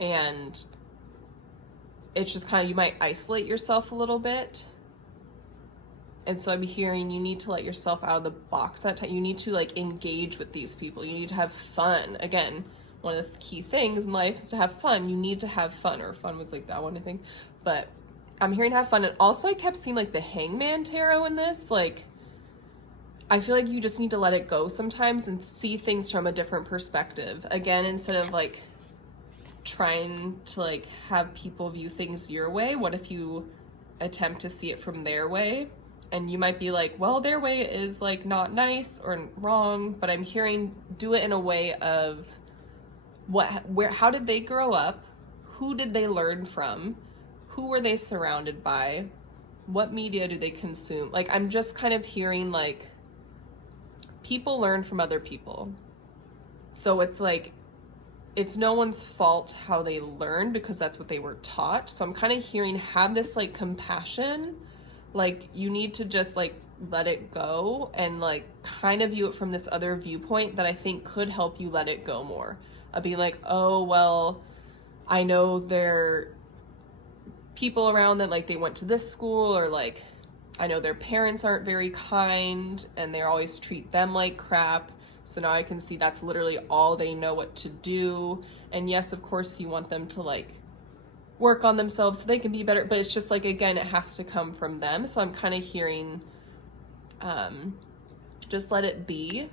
and it's just kind of, you might isolate yourself a little bit. And so I'm hearing you need to let yourself out of the box that time. You need to like engage with these people. You need to have fun. Again, one of the key things in life is to have fun. You need to have fun, or fun was like that one, I think. But I'm hearing have fun. And also I kept seeing like the Hangman Tarot in this. Like, I feel like you just need to let it go sometimes and see things from a different perspective. Again, instead of like trying to like have people view things your way, what if you attempt to see it from their way? And you might be like, well, their way is like not nice or wrong, but I'm hearing do it in a way of how did they grow up? Who did they learn from? Who were they surrounded by? What media do they consume? Like, I'm just kind of hearing like people learn from other people. So it's like, it's no one's fault how they learn because that's what they were taught. So I'm kind of hearing have this like compassion, like you need to just like let it go and like kind of view it from this other viewpoint that I think could help you let it go more. I'd be like, oh, well, I know there are people around that like they went to this school, or like I know their parents aren't very kind and they always treat them like crap. So now I can see that's literally all they know what to do. And yes, of course, you want them to like work on themselves so they can be better. But it's just like, again, it has to come from them. So I'm kind of hearing, just let it be.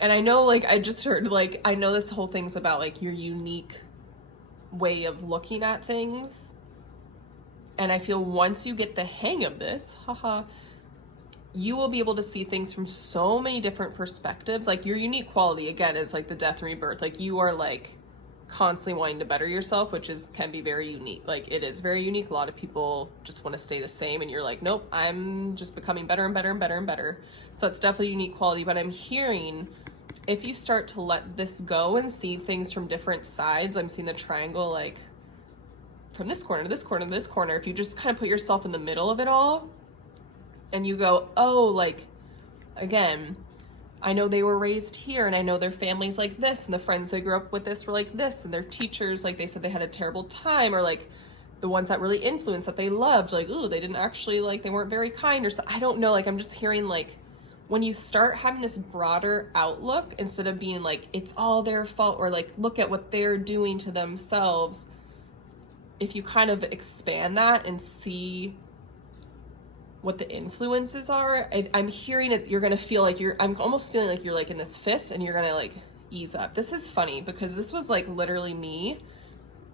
And I know, like, I just heard, like, I know this whole thing's about like your unique way of looking at things. And I feel once you get the hang of this, you will be able to see things from so many different perspectives. Like your unique quality, again, is like the death and rebirth. Like you are like constantly wanting to better yourself, which can be very unique. Like it is very unique. A lot of people just want to stay the same, and you're like, nope, I'm just becoming better and better and better and better. So it's definitely a unique quality. But I'm hearing if you start to let this go and see things from different sides, I'm seeing the triangle like from this corner to this corner to this corner. If you just kind of put yourself in the middle of it all, and you go, oh, like, again, I know they were raised here, and I know their family's like this, and the friends they grew up with this were like this, and their teachers, like, they said they had a terrible time, or, like, the ones that really influenced, that they loved, like, ooh, they didn't actually, like, they weren't very kind, or so, I don't know, like, I'm just hearing, like, when you start having this broader outlook, instead of being like, it's all their fault, or like, look at what they're doing to themselves, if you kind of expand that and see what the influences are, I'm hearing it, you're going to feel like I'm almost feeling like you're like in this fist and you're going to like ease up. This is funny because this was like literally me,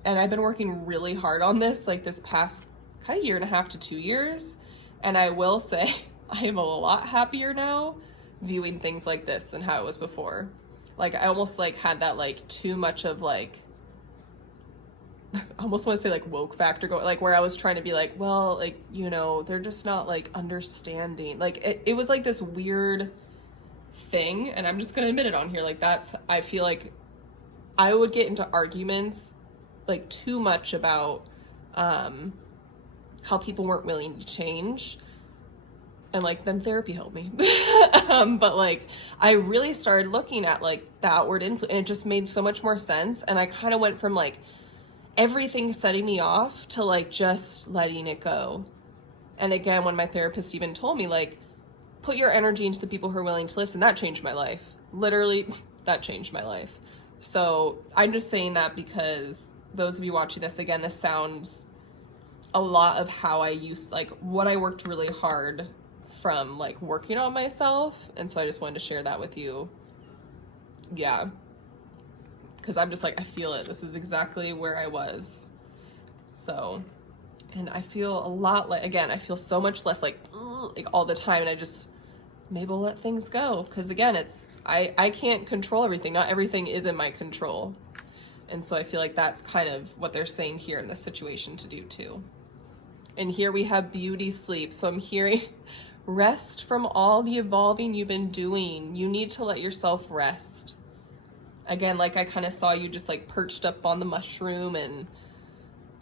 and I've been working really hard on this like this past kind of 1.5 to 2 years. And I will say I am a lot happier now viewing things like this than how it was before. Like I almost like had that like too much of like, I almost want to say like woke factor going, like where I was trying to be like, well, like, you know, they're just not like understanding. Like it was like this weird thing, and I'm just going to admit it on here. Like I feel like I would get into arguments like too much about how people weren't willing to change. And like then therapy helped me. But like I really started looking at like the outward influence, and it just made so much more sense. And I kind of went from like everything setting me off to like just letting it go. And again, when my therapist even told me like, put your energy into the people who are willing to listen, that changed my life. Literally, that changed my life. So I'm just saying that because those of you watching this, again, this sounds a lot of how I used, like what I worked really hard from like working on myself. And so I just wanted to share that with you. Yeah. Because I'm just like, I feel it. This is exactly where I was. So, and I feel a lot like, again, I feel so much less like all the time. And I just, maybe I'll let things go. Because again, I can't control everything. Not everything is in my control. And so I feel like that's kind of what they're saying here in this situation to do too. And here we have beauty sleep. So I'm hearing rest from all the evolving you've been doing. You need to let yourself rest. Again, like I kind of saw you just like perched up on the mushroom, and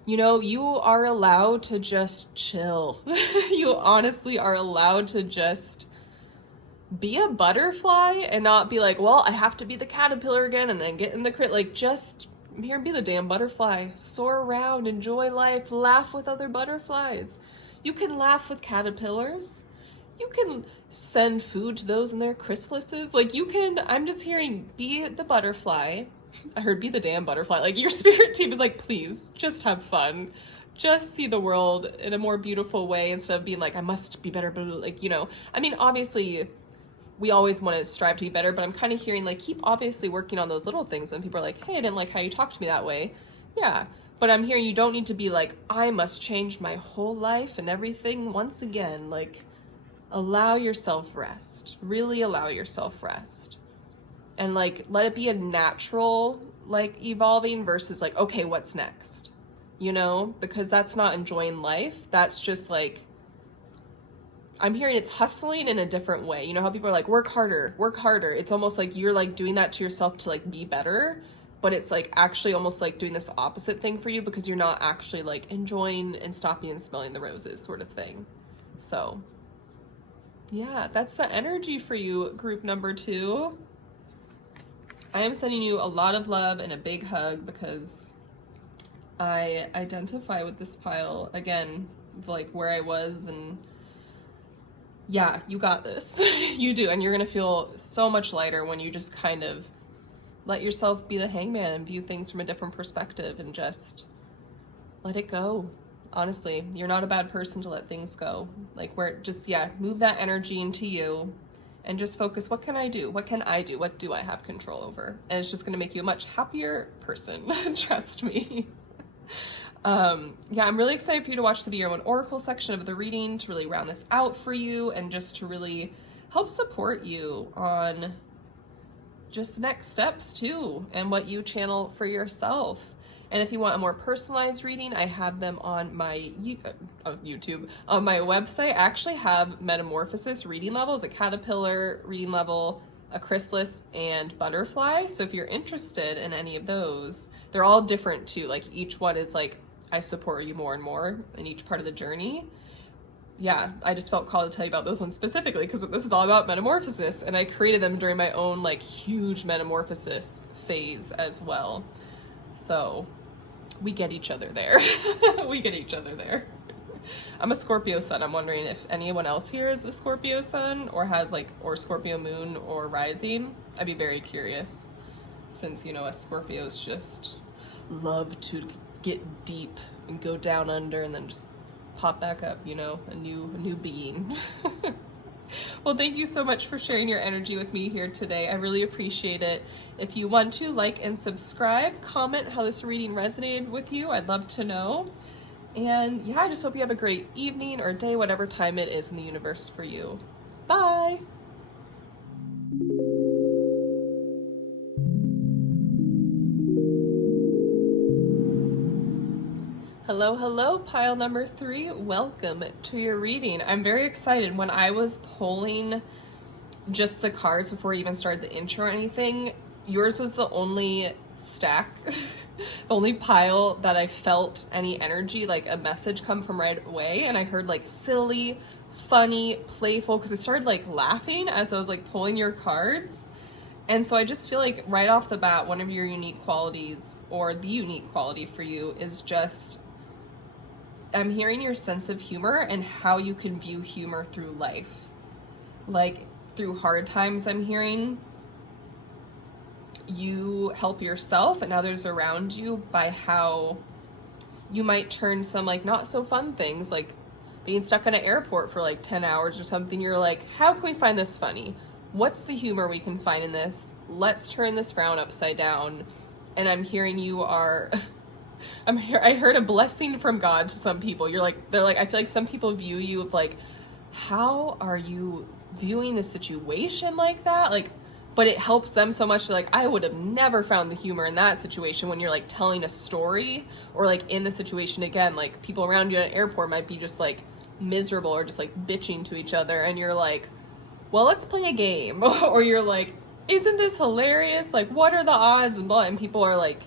you know, you are allowed to just chill. You honestly are allowed to just be a butterfly and not be like, well, I have to be the caterpillar again and then get in the crit. Like just here, be the damn butterfly. Soar around, enjoy life, laugh with other butterflies. You can laugh with caterpillars. You can send food to those in their chrysalises. Like you can, I'm just hearing, be the butterfly. I heard be the damn butterfly. Like your spirit team is like, please just have fun. Just see the world in a more beautiful way instead of being like, I must be better. But like, you know, I mean, obviously we always want to strive to be better, but I'm kind of hearing like, keep obviously working on those little things. And people are like, hey, I didn't like how you talked to me that way. Yeah. But I'm hearing you don't need to be like, I must change my whole life and everything once again. Like, allow yourself rest. Really allow yourself rest. And like, let it be a natural, like evolving versus like, okay, what's next? You know, because that's not enjoying life. That's just like, I'm hearing it's hustling in a different way. You know how people are like, work harder, work harder. It's almost like you're like doing that to yourself to like be better, but it's like actually almost like doing this opposite thing for you because you're not actually like enjoying and stopping and smelling the roses sort of thing. So yeah, that's the energy for you, group number 2. I am sending you a lot of love and a big hug because I identify with this pile again, like where I was, and yeah, you got this. You do, and you're gonna feel so much lighter when you just kind of let yourself be the hangman and view things from a different perspective and just let it go. Honestly, you're not a bad person to let things go. Like where just, yeah, move that energy into you and just focus, what can I do? What can I do? What do I have control over? And it's just gonna make you a much happier person, trust me. Yeah, I'm really excited for you to watch the Be Your Own Oracle section of the reading to really round this out for you and just to really help support you on just next steps too and what you channel for yourself. And if you want a more personalized reading, I have them on my YouTube. On my website, I actually have Metamorphosis reading levels, a caterpillar reading level, a chrysalis, and butterfly. So if you're interested in any of those, they're all different too. Like each one is like, I support you more and more in each part of the journey. Yeah, I just felt called to tell you about those ones specifically because this is all about metamorphosis, and I created them during my own like huge metamorphosis phase as well. So we get each other there. We get each other there. I'm a Scorpio sun. I'm wondering if anyone else here is a Scorpio sun or has like, or Scorpio moon or rising. I'd be very curious since, you know, us Scorpios just love to get deep and go down under and then just pop back up, you know, a new being. Well, thank you so much for sharing your energy with me here today. I really appreciate it. If you want to, like and subscribe, comment how this reading resonated with you. I'd love to know. And yeah, I just hope you have a great evening or day, whatever time it is in the universe for you. Bye. Hello, hello, pile number 3. Welcome to your reading. I'm very excited. When I was pulling just the cards before I even started the intro or anything, yours was the only stack, the only pile that I felt any energy, like a message come from right away. And I heard like silly, funny, playful, because I started like laughing as I was like pulling your cards. And so I just feel like right off the bat, one of your unique qualities, or the unique quality for you, is just, I'm hearing your sense of humor and how you can view humor through life. Like through hard times, I'm hearing you help yourself and others around you by how you might turn some like not so fun things, like being stuck in an airport for like 10 hours or something. You're like, how can we find this funny? What's the humor we can find in this? Let's turn this frown upside down. And I'm hearing you are I heard a blessing from God to some people. They're like, I feel like some people view you like, how are you viewing the situation like that? Like, but it helps them so much. They're like, I would have never found the humor in that situation. When you're like telling a story or like in the situation again, like people around you at an airport might be just like miserable or just like bitching to each other. And you're like, well, let's play a game. Or you're like, isn't this hilarious? Like, what are the odds? And blah. And people are like,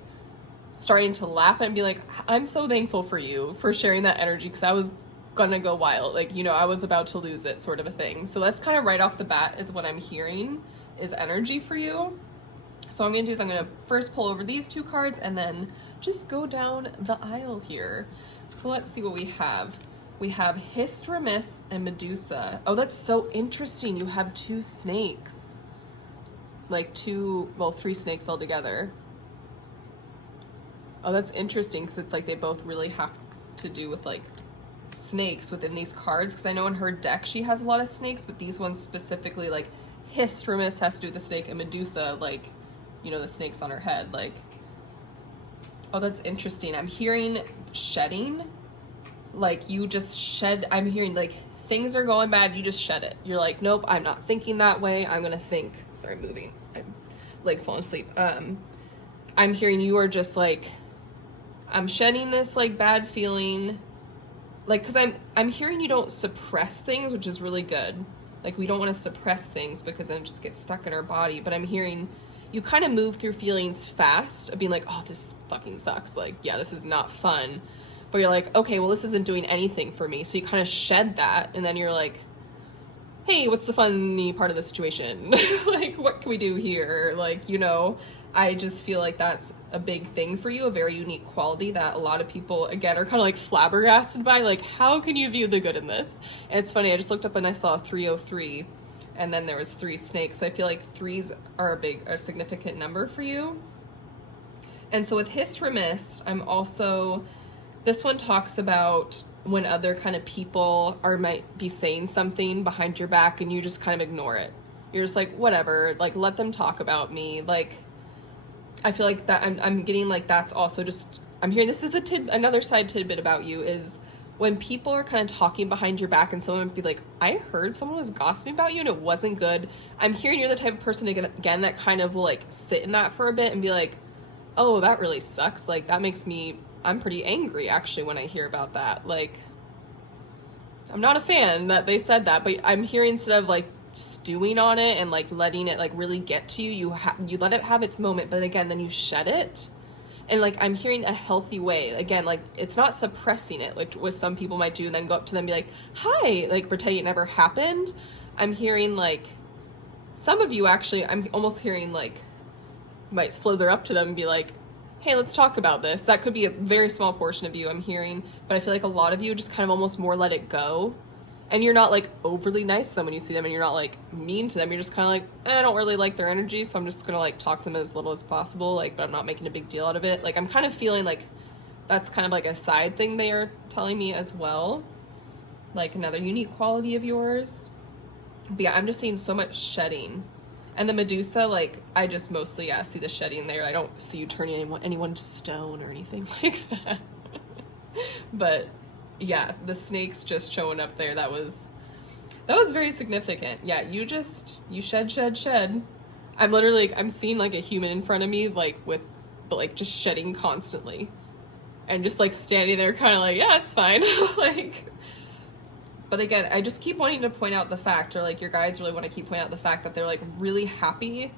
starting to laugh and be like, I'm so thankful for you for sharing that energy, because I was gonna go wild, like, you know, I was about to lose it, sort of a thing. So that's kind of right off the bat is what I'm hearing is energy for you. So what I'm gonna do is I'm gonna first pull over these 2 cards and then just go down the aisle here. So let's see what we have. We have Hist, Remiss, and Medusa. Oh, that's so interesting. You have 2 snakes, like 3 snakes altogether. Oh, that's interesting, because it's like they both really have to do with like snakes within these cards, because I know in her deck she has a lot of snakes, but these ones specifically, like Hist, Remiss has to do with the snake, and Medusa, like, you know, the snakes on her head. Like, oh, that's interesting. I'm hearing shedding, like you just shed. I'm hearing like things are going bad, you just shed it. You're like, nope, I'm not thinking that way. I'm gonna think. Sorry, moving. I'm legs falling asleep. I'm hearing you are just like, I'm shedding this like bad feeling, like, because I'm hearing you don't suppress things, which is really good. Like, we don't want to suppress things because then it just gets stuck in our body. But I'm hearing you kind of move through feelings fast of being like, oh, this fucking sucks. Like, yeah, this is not fun. But you're like, okay, well, this isn't doing anything for me. So you kind of shed that, and then you're like, hey, what's the funny part of the situation? Like, what can we do here? Like, you know, I just feel like that's a big thing for you, a very unique quality that a lot of people, again, are kind of like flabbergasted by. Like, how can you view the good in this? And it's funny, I just looked up and I saw 303, and then there was 3 snakes. So I feel like 3s are a significant number for you. And so with Hist, Remiss, I'm also, this one talks about when other kind of people might be saying something behind your back and you just kind of ignore it. You're just like, whatever, like, let them talk about me. Like, I feel like that I'm getting like, that's also just, I'm hearing this is another side tidbit about you, is when people are kind of talking behind your back and someone would be like, I heard someone was gossiping about you and it wasn't good. I'm hearing you're the type of person again that kind of will like sit in that for a bit and be like, oh, that really sucks. Like, that makes me, I'm pretty angry actually when I hear about that. Like, I'm not a fan that they said that, but I'm hearing, instead of like stewing on it and like letting it like really get to you, you let it have its moment, but again, then you shed it. And like, I'm hearing a healthy way, again, like, it's not suppressing it like what some people might do and then go up to them and be like, hi, like pretend it never happened. I'm hearing like some of you actually, I'm almost hearing like, might slither up to them and be like, hey, let's talk about this. That could be a very small portion of you I'm hearing, but I feel like a lot of you just kind of almost more let it go. And you're not like overly nice to them when you see them, and you're not like mean to them. You're just kind of like, I don't really like their energy, so I'm just gonna like talk to them as little as possible, like, but I'm not making a big deal out of it. Like, I'm kind of feeling like that's kind of like a side thing they are telling me as well. Like another unique quality of yours. But yeah, I'm just seeing so much shedding. And the Medusa, like, I just mostly, yeah, see the shedding there. I don't see you turning anyone to stone or anything like that. But yeah, the snakes just showing up there, that was very significant. Yeah, you shed. I'm literally, like, I'm seeing like a human in front of me, like but like just shedding constantly. And just like standing there kind of like, yeah, it's fine. Like, but again, I just keep wanting to point out the fact, or like your guides really want to keep pointing out the fact that they're like really happy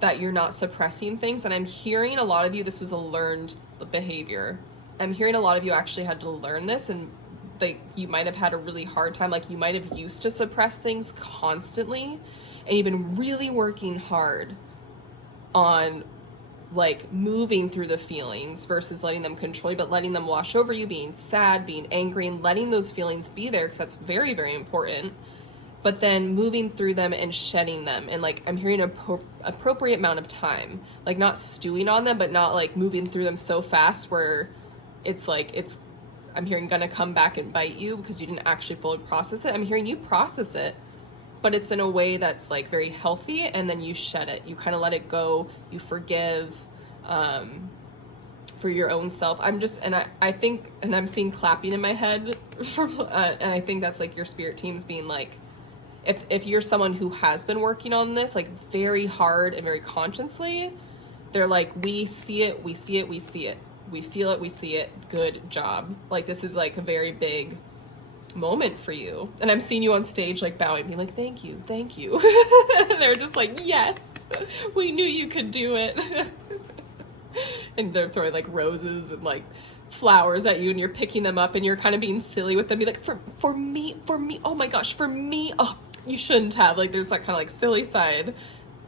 that you're not suppressing things. And I'm hearing a lot of you, this was a learned behavior. I'm hearing a lot of you actually had to learn this, and like you might have had a really hard time. Like you might have used to suppress things constantly, and you've been really working hard on like moving through the feelings versus letting them control you, but letting them wash over you, being sad, being angry, and letting those feelings be there, because that's very, very important. But then moving through them and shedding them, and like I'm hearing an appropriate amount of time, like not stewing on them, but not like moving through them so fast where it's like I'm hearing gonna come back and bite you because you didn't actually fully process it. I'm hearing you process it, but it's in a way that's like very healthy, and then you shed it. You kind of let it go. You forgive for your own self. I think, and I'm seeing clapping in my head from, and I think that's like your spirit teams being like, if you're someone who has been working on this like very hard and very consciously, they're like, we see it, we feel it, we see it. Good job. Like this is like a very big moment for you. And I'm seeing you on stage like bowing, being like, thank you. They're just like, yes, we knew you could do it. And they're throwing like roses and like flowers at you, and you're picking them up, and you're kind of being silly with them, be like, for me, oh my gosh, for me, oh, you shouldn't have. Like there's that kind of like silly side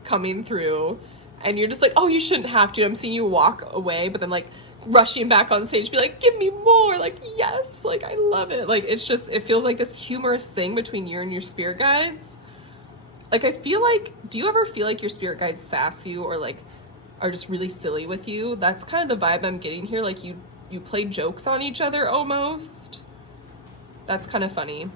coming through, and you're just like, oh, you shouldn't have to. I'm seeing you walk away, but then like rushing back on stage, be like, give me more, like, yes, like, I love it. Like, it's just, it feels like this humorous thing between you and your spirit guides. Like, I feel like, do you ever feel like your spirit guides sass you, or like are just really silly with you? That's kind of the vibe I'm getting here. Like you play jokes on each other almost. That's kind of funny.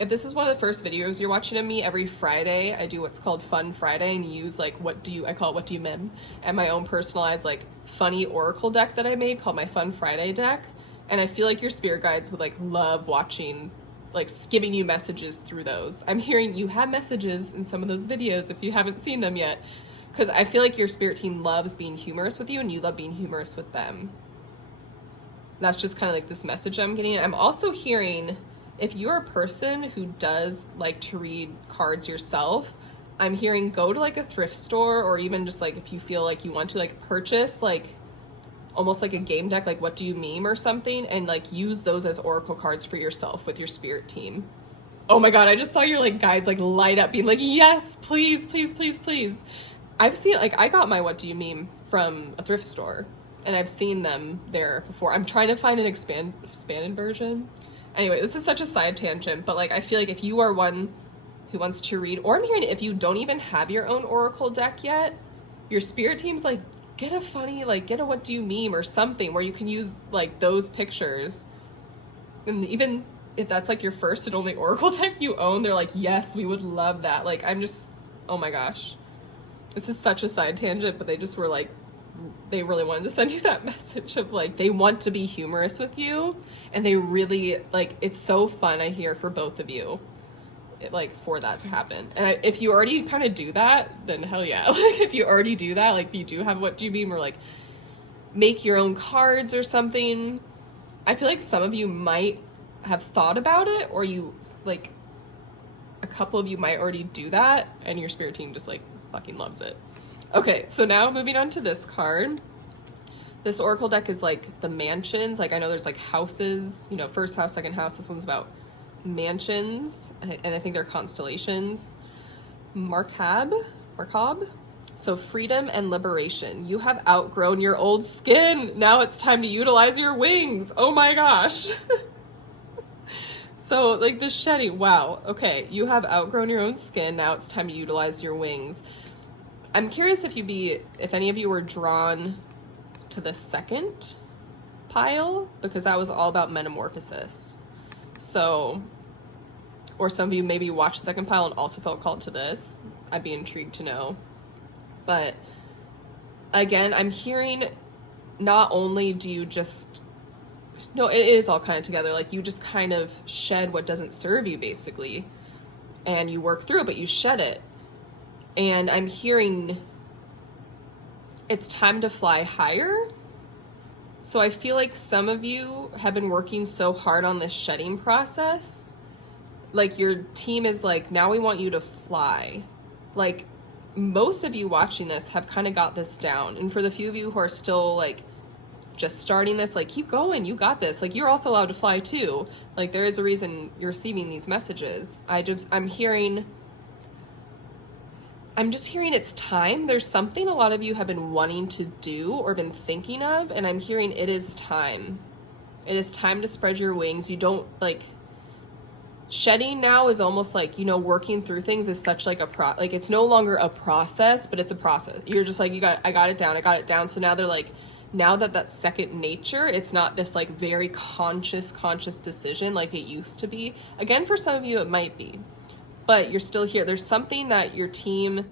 If this is one of the first videos you're watching of me, every Friday I do what's called Fun Friday, and use like I call it what do you mem, and my own personalized like funny oracle deck that I made called my Fun Friday deck. And I feel like your spirit guides would like love watching, like giving you messages through those. I'm hearing you have messages in some of those videos if you haven't seen them yet, because I feel like your spirit team loves being humorous with you, and you love being humorous with them. That's just kind of like this message I'm getting. I'm also hearing, if you're a person who does like to read cards yourself, I'm hearing go to like a thrift store, or even just like if you feel like you want to like purchase like almost like a game deck, like what do you meme or something, and like use those as oracle cards for yourself with your spirit team. Oh my god, I just saw your like guides like light up being like, yes, please. I've seen, like, I got my what do you meme from a thrift store, and I've seen them there before. I'm trying to find an expanded version. Anyway, this is such a side tangent, but like I feel like if you are one who wants to read, or I'm hearing if you don't even have your own oracle deck yet, your spirit team's like, get a what do you meme or something where you can use like those pictures. And even if that's like your first and only oracle deck you own, they're like, yes, we would love that. Like, I'm just, oh my gosh. This is such a side tangent, but they just were like, they really wanted to send you that message of like, they want to be humorous with you, and they really, like, it's so fun, I hear, for both of you, like, for that to happen. And if you already kind of do that, then hell yeah. Like, if you already do that, like, you do have what do you meme, or like, make your own cards or something. I feel like some of you might have thought about it, or you, like, a couple of you might already do that, and your spirit team just, like, fucking loves it. Okay, so now moving on to this card. This oracle deck is like the mansions. Like, I know there's like houses, you know, first house, second house. This one's about mansions, and I think they're constellations. Markab. So freedom and liberation. You have outgrown your old skin. Now it's time to utilize your wings. Oh my gosh. So like the shedding, wow. Okay, you have outgrown your own skin. Now it's time to utilize your wings. I'm curious if any of you were drawn to the second pile, because that was all about metamorphosis. So, or some of you maybe watched the second pile and also felt called to this. I'd be intrigued to know. But again, I'm hearing not only do you just, no, it is all kind of together. Like you just kind of shed what doesn't serve you basically, and you work through it, but you shed it. And I'm hearing it's time to fly higher. So I feel like some of you have been working so hard on this shedding process. Like your team is like, now we want you to fly. Like most of you watching this have kind of got this down. And for the few of you who are still like just starting this, like keep going, you got this. Like you're also allowed to fly too. Like there is a reason you're receiving these messages. I'm just hearing it's time. There's something a lot of you have been wanting to do or been thinking of, and I'm hearing it is time. It is time to spread your wings. You don't like shedding now is almost like, you know, working through things is such like like it's no longer a process, but it's a process. You're just like, I got it down. So now they're like, now that's second nature, it's not this like very conscious decision like it used to be. Again, for some of you, it might be. But you're still here. There's something that your team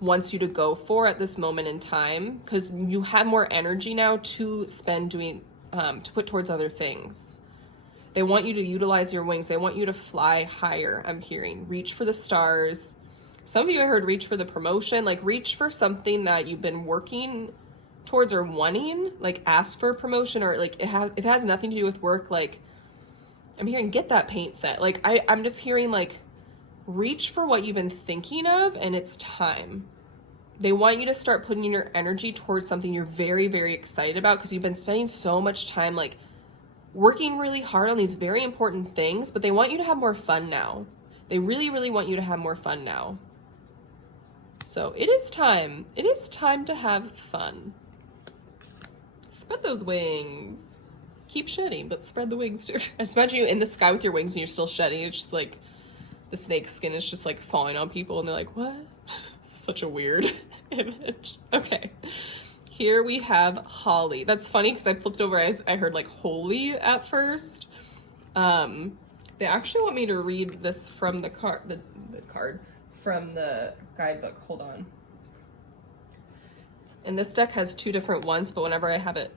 wants you to go for at this moment in time, because you have more energy now to spend to put towards other things. They want you to utilize your wings. They want you to fly higher, I'm hearing. Reach for the stars. Some of you I heard reach for the promotion, like reach for something that you've been working towards or wanting, like ask for a promotion, or like it has nothing to do with work. Like I'm hearing get that paint set. Like I'm just hearing like reach for what you've been thinking of, and it's time. They want you to start putting your energy towards something you're very, very excited about, because you've been spending so much time like working really hard on these very important things, but they want you to have more fun now. They really, really want you to have more fun now. So it is time. It is time to have fun. Spread those wings. Keep shedding, but spread the wings too. I just imagine you in the sky with your wings and you're still shedding. It's just like the snake's skin is just like falling on people and they're like, what? Such a weird image. Okay. Here we have Holly. That's funny because I flipped over. I heard like holy at first. They actually want me to read this from the card from the guidebook. Hold on. And this deck has two different ones, but whenever I have it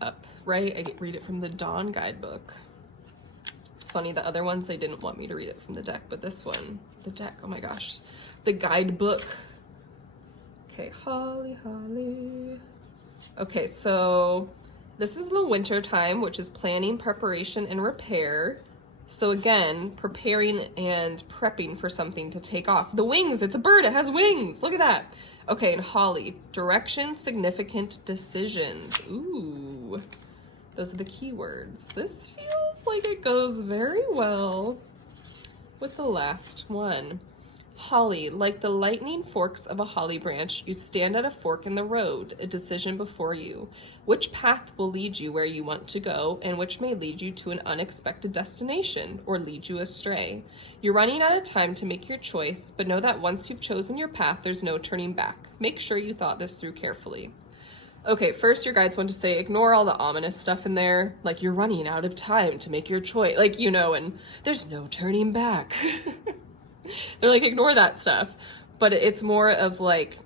up, right, I read it from the Dawn guidebook. It's funny, the other ones, they didn't want me to read it from the deck, but this one, the deck, oh my gosh, the guidebook. Okay, Holly. Okay, so this is the winter time, which is planning, preparation, and repair. So again, preparing and prepping for something to take off. The wings, it's a bird, it has wings. Look at that. Okay, and Holly, direction, significant decisions. Ooh, those are the keywords. This feels like it goes very well with the last one. Holly, like the lightning forks of a holly branch, you stand at a fork in the road, a decision before you. Which path will lead you where you want to go, and which may lead you to an unexpected destination or lead you astray. You're running out of time to make your choice, but know that once you've chosen your path, there's no turning back. Make sure you thought this through carefully. Okay, first your guides want to say, ignore all the ominous stuff in there, like you're running out of time to make your choice, like, you know, and there's no turning back. They're like, ignore that stuff. But it's more of like,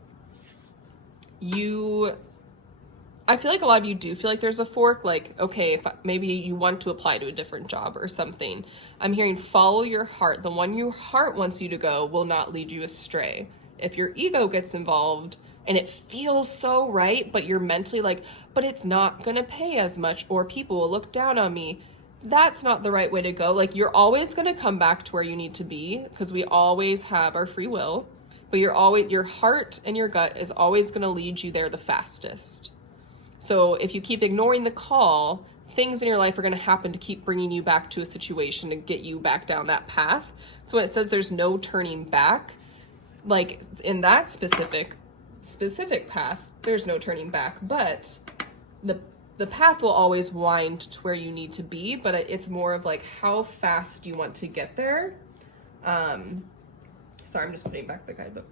I feel like a lot of you do feel like there's a fork, like, okay, if maybe you want to apply to a different job or something. I'm hearing follow your heart. The one your heart wants you to go will not lead you astray. If your ego gets involved and it feels so right, but you're mentally like, but it's not gonna pay as much, or people will look down on me, that's not the right way to go. Like, you're always going to come back to where you need to be, because we always have our free will, but your heart and your gut is always going to lead you there the fastest. So if you keep ignoring the call, things in your life are going to happen to keep bringing you back to a situation to get you back down that path. So when it says there's no turning back, like in that specific specific path, there's no turning back, but the path will always wind to where you need to be, but it's more of like how fast you want to get there. Sorry, I'm just putting back the guidebook.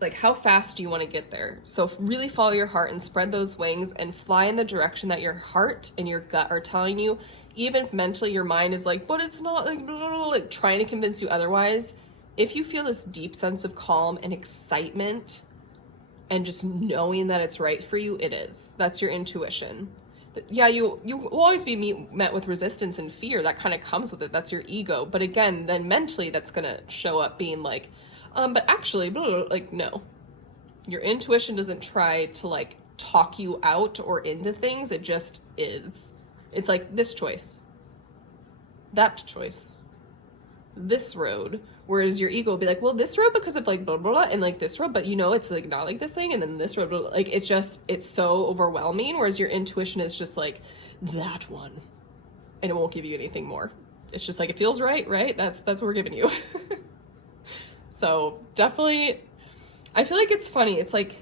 Like how fast do you want to get there? So really follow your heart and spread those wings and fly in the direction that your heart and your gut are telling you. Even if mentally your mind is like, but it's not, like, blah, blah, blah, like trying to convince you otherwise. If you feel this deep sense of calm and excitement and just knowing that it's right for you, it is. That's your intuition. Yeah, you will always be met with resistance and fear. That kind of comes with it. That's your ego. But again, then mentally that's going to show up being like, but actually, blah, blah, blah. Like, no. Your intuition doesn't try to like talk you out or into things. It just is. It's like this choice, that choice, this road. Whereas your ego will be like, well, this road because of like blah, blah, blah, and like this road, but you know, it's like not like this thing. And then this road, blah, blah. Like, it's so overwhelming. Whereas your intuition is just like that one, and it won't give you anything more. It's just like, it feels right? That's what we're giving you. So definitely, I feel like it's funny. It's like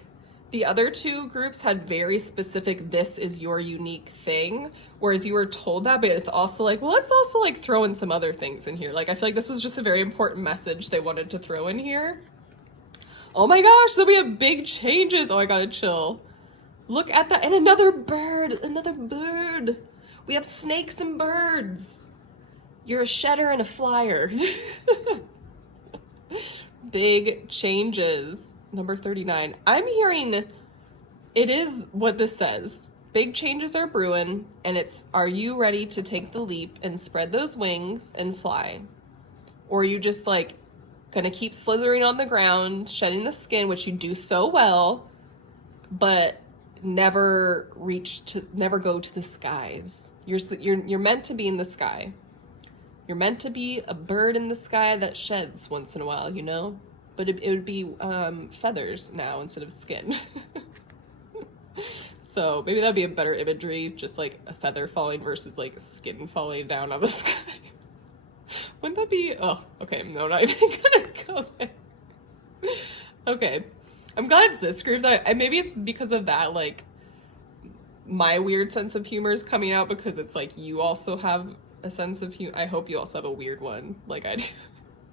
the other two groups had very specific, this is your unique thing. Whereas you were told that, but it's also like, well, let's also like throw in some other things in here. Like, I feel like this was just a very important message they wanted to throw in here. Oh my gosh, so we have big changes. Oh, I gotta chill. Look at that. And another bird. We have snakes and birds. You're a shedder and a flyer. Big changes. Number 39. I'm hearing it is what this says. Big changes are brewing, and it's, are you ready to take the leap and spread those wings and fly? Or are you just like gonna keep slithering on the ground, shedding the skin, which you do so well, but never go to the skies? You're meant to be in the sky. You're meant to be a bird in the sky that sheds once in a while, you know? But it would be feathers now instead of skin. So maybe that'd be a better imagery, just like a feather falling versus like skin falling down on the sky. Wouldn't that be, oh, okay, no, not even gonna go there. Okay, I'm glad it's this group that maybe it's because of that, like, my weird sense of humor is coming out because it's like you also have a sense of humor. I hope you also have a weird one, like I do.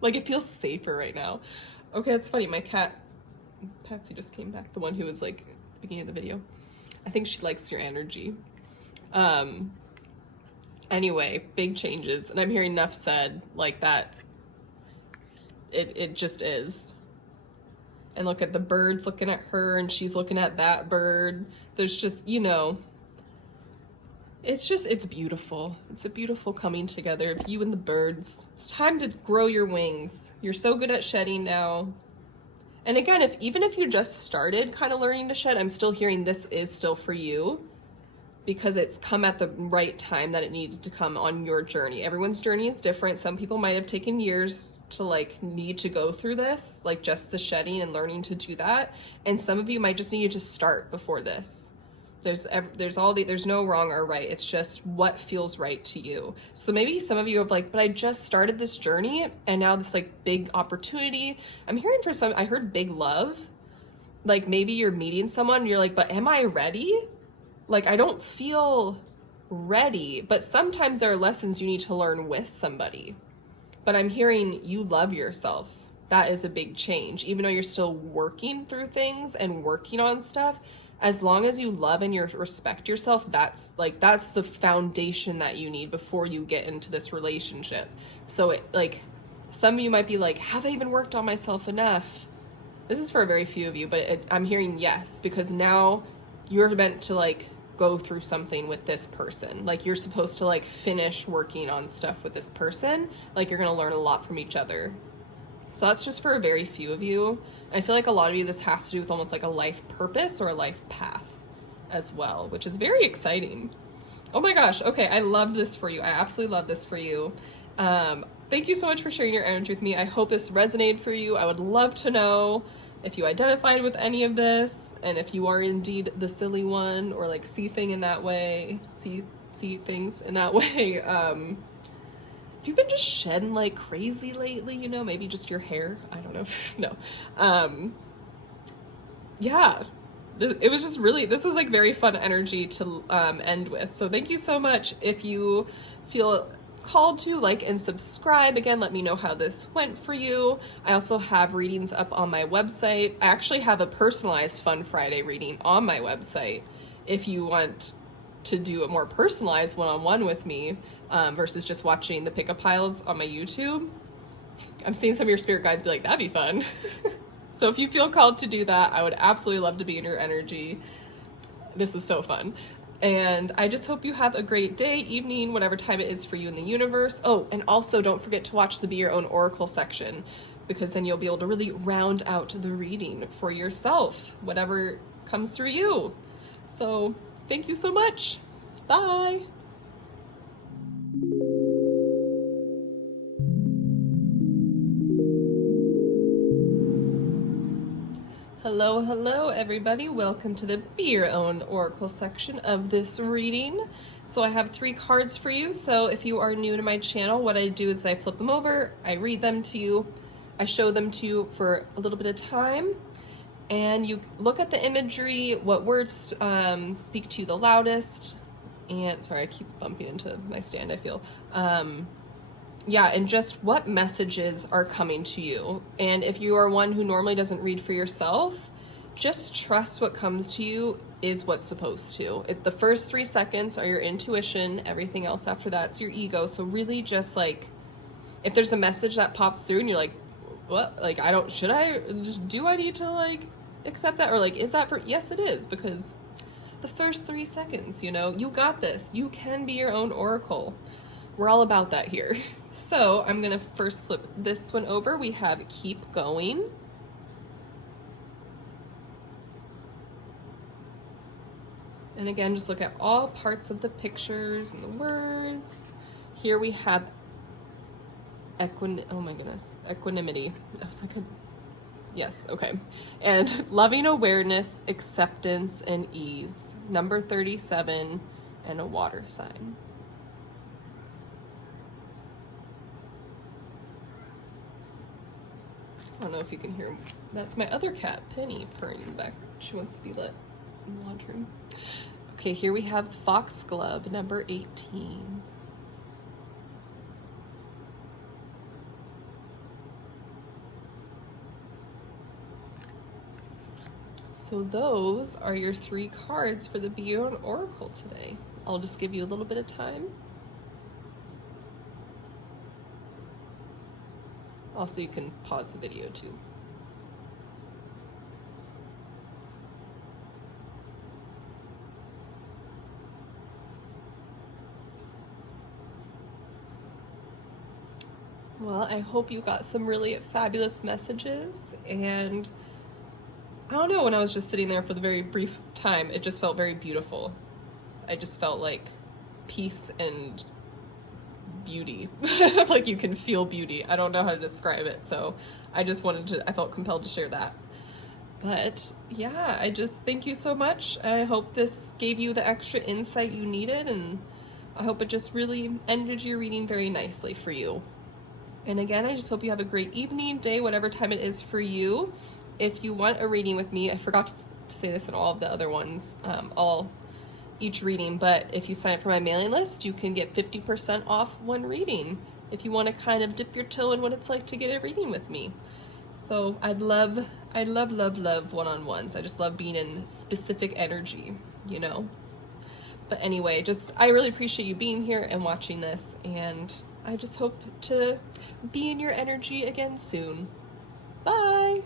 Like, it feels safer right now. Okay, it's funny, my cat, Patsy just came back, the one who was like, at the beginning of the video. I think she likes your energy. Anyway, big changes. And I'm hearing enough said like that. It just is. And look at the birds looking at her and she's looking at that bird. There's just, you know, it's beautiful. It's a beautiful coming together of you and the birds. It's time to grow your wings. You're so good at shedding now. And again, even if you just started kind of learning to shed, I'm still hearing this is still for you because it's come at the right time that it needed to come on your journey. Everyone's journey is different. Some people might have taken years to like need to go through this, like just the shedding and learning to do that. And some of you might just need to start before this. There's no wrong or right. It's just what feels right to you. So maybe some of you have like, but I just started this journey and now this like big opportunity. I'm hearing for some, I heard big love. Like maybe you're meeting someone and you're like, but am I ready? Like, I don't feel ready, but sometimes there are lessons you need to learn with somebody. But I'm hearing you love yourself. That is a big change. Even though you're still working through things and working on stuff, as long as you love and you respect yourself, that's the foundation that you need before you get into this relationship. So it, like, some of you might be like, have I even worked on myself enough? This is for a very few of you, but I'm hearing yes, because now you're meant to like go through something with this person. Like you're supposed to like finish working on stuff with this person. Like you're gonna learn a lot from each other. So that's just for a very few of you. I feel like a lot of you, this has to do with almost like a life purpose or a life path as well, which is very exciting. Oh my gosh. Okay. I love this for you. I absolutely love this for you. Thank you so much for sharing your energy with me. I hope this resonated for you. I would love to know if you identified with any of this and if you are indeed the silly one or like see things in that way. If you've been just shedding like crazy lately, you know, maybe just your hair, I don't know. No. yeah, it was just really, this was like very fun energy to end with. So thank you so much. If you feel called to, like and subscribe. Again, let me know how this went for you. I also have readings up on my website. I actually have a personalized Fun Friday reading on my website if you want to do a more personalized one-on-one with me versus just watching the pickup piles on my YouTube. I'm seeing some of your spirit guides be like, that'd be fun. So if you feel called to do that, I would absolutely love to be in your energy. This is so fun. And I just hope you have a great day, evening, whatever time it is for you in the universe. Oh, and also don't forget to watch the Be Your Own Oracle section, because then you'll be able to really round out the reading for yourself, whatever comes through you. So thank you so much. Bye. Hello, everybody. Welcome to the Be Your Own Oracle section of this reading. So I have 3 cards for you. So if you are new to my channel, what I do is I flip them over, I read them to you, I show them to you for a little bit of time, and you look at the imagery, what words speak to you the loudest, and sorry, I keep bumping into my stand, I feel. Yeah, and just what messages are coming to you. And if you are one who normally doesn't read for yourself, just trust what comes to you is what's supposed to. The first 3 seconds are your intuition, everything else after that's your ego. So really just like, if there's a message that pops through and you're like, what? Like, do I need to like accept that? Or like, is that for, yes it is, because the first 3 seconds, you know, you got this. You can be your own oracle. We're all about that here. So I'm gonna first flip this one over. We have Keep Going. And again, just look at all parts of the pictures and the words. Here we have equanimity. I was like, yes, okay. And loving awareness, acceptance, and ease. Number 37, and a water sign. I don't know if you can hear, that's my other cat, Penny, purring in the back. She wants to be let in the laundry. Okay, here we have Foxglove, number 18. So those are your 3 cards for the Be Your Own Oracle today. I'll just give you a little bit of time. Also, you can pause the video too. Well, I hope you got some really fabulous messages, and I don't know, when I was just sitting there for the very brief time, it just felt very beautiful. I just felt like peace and beauty. Like you can feel beauty. I don't know how to describe it, so I felt compelled to share that. But yeah, I just thank you so much. I hope this gave you the extra insight you needed, and I hope it just really ended your reading very nicely for you. And again, I just hope you have a great evening, day, whatever time it is for you. If you want a reading with me, I forgot to say this in all of the other ones, each reading, but if you sign up for my mailing list, you can get 50% off one reading if you want to kind of dip your toe in what it's like to get a reading with me. So I love one-on-ones. I just love being in specific energy, you know. But anyway, I really appreciate you being here and watching this, and I just hope to be in your energy again soon. Bye!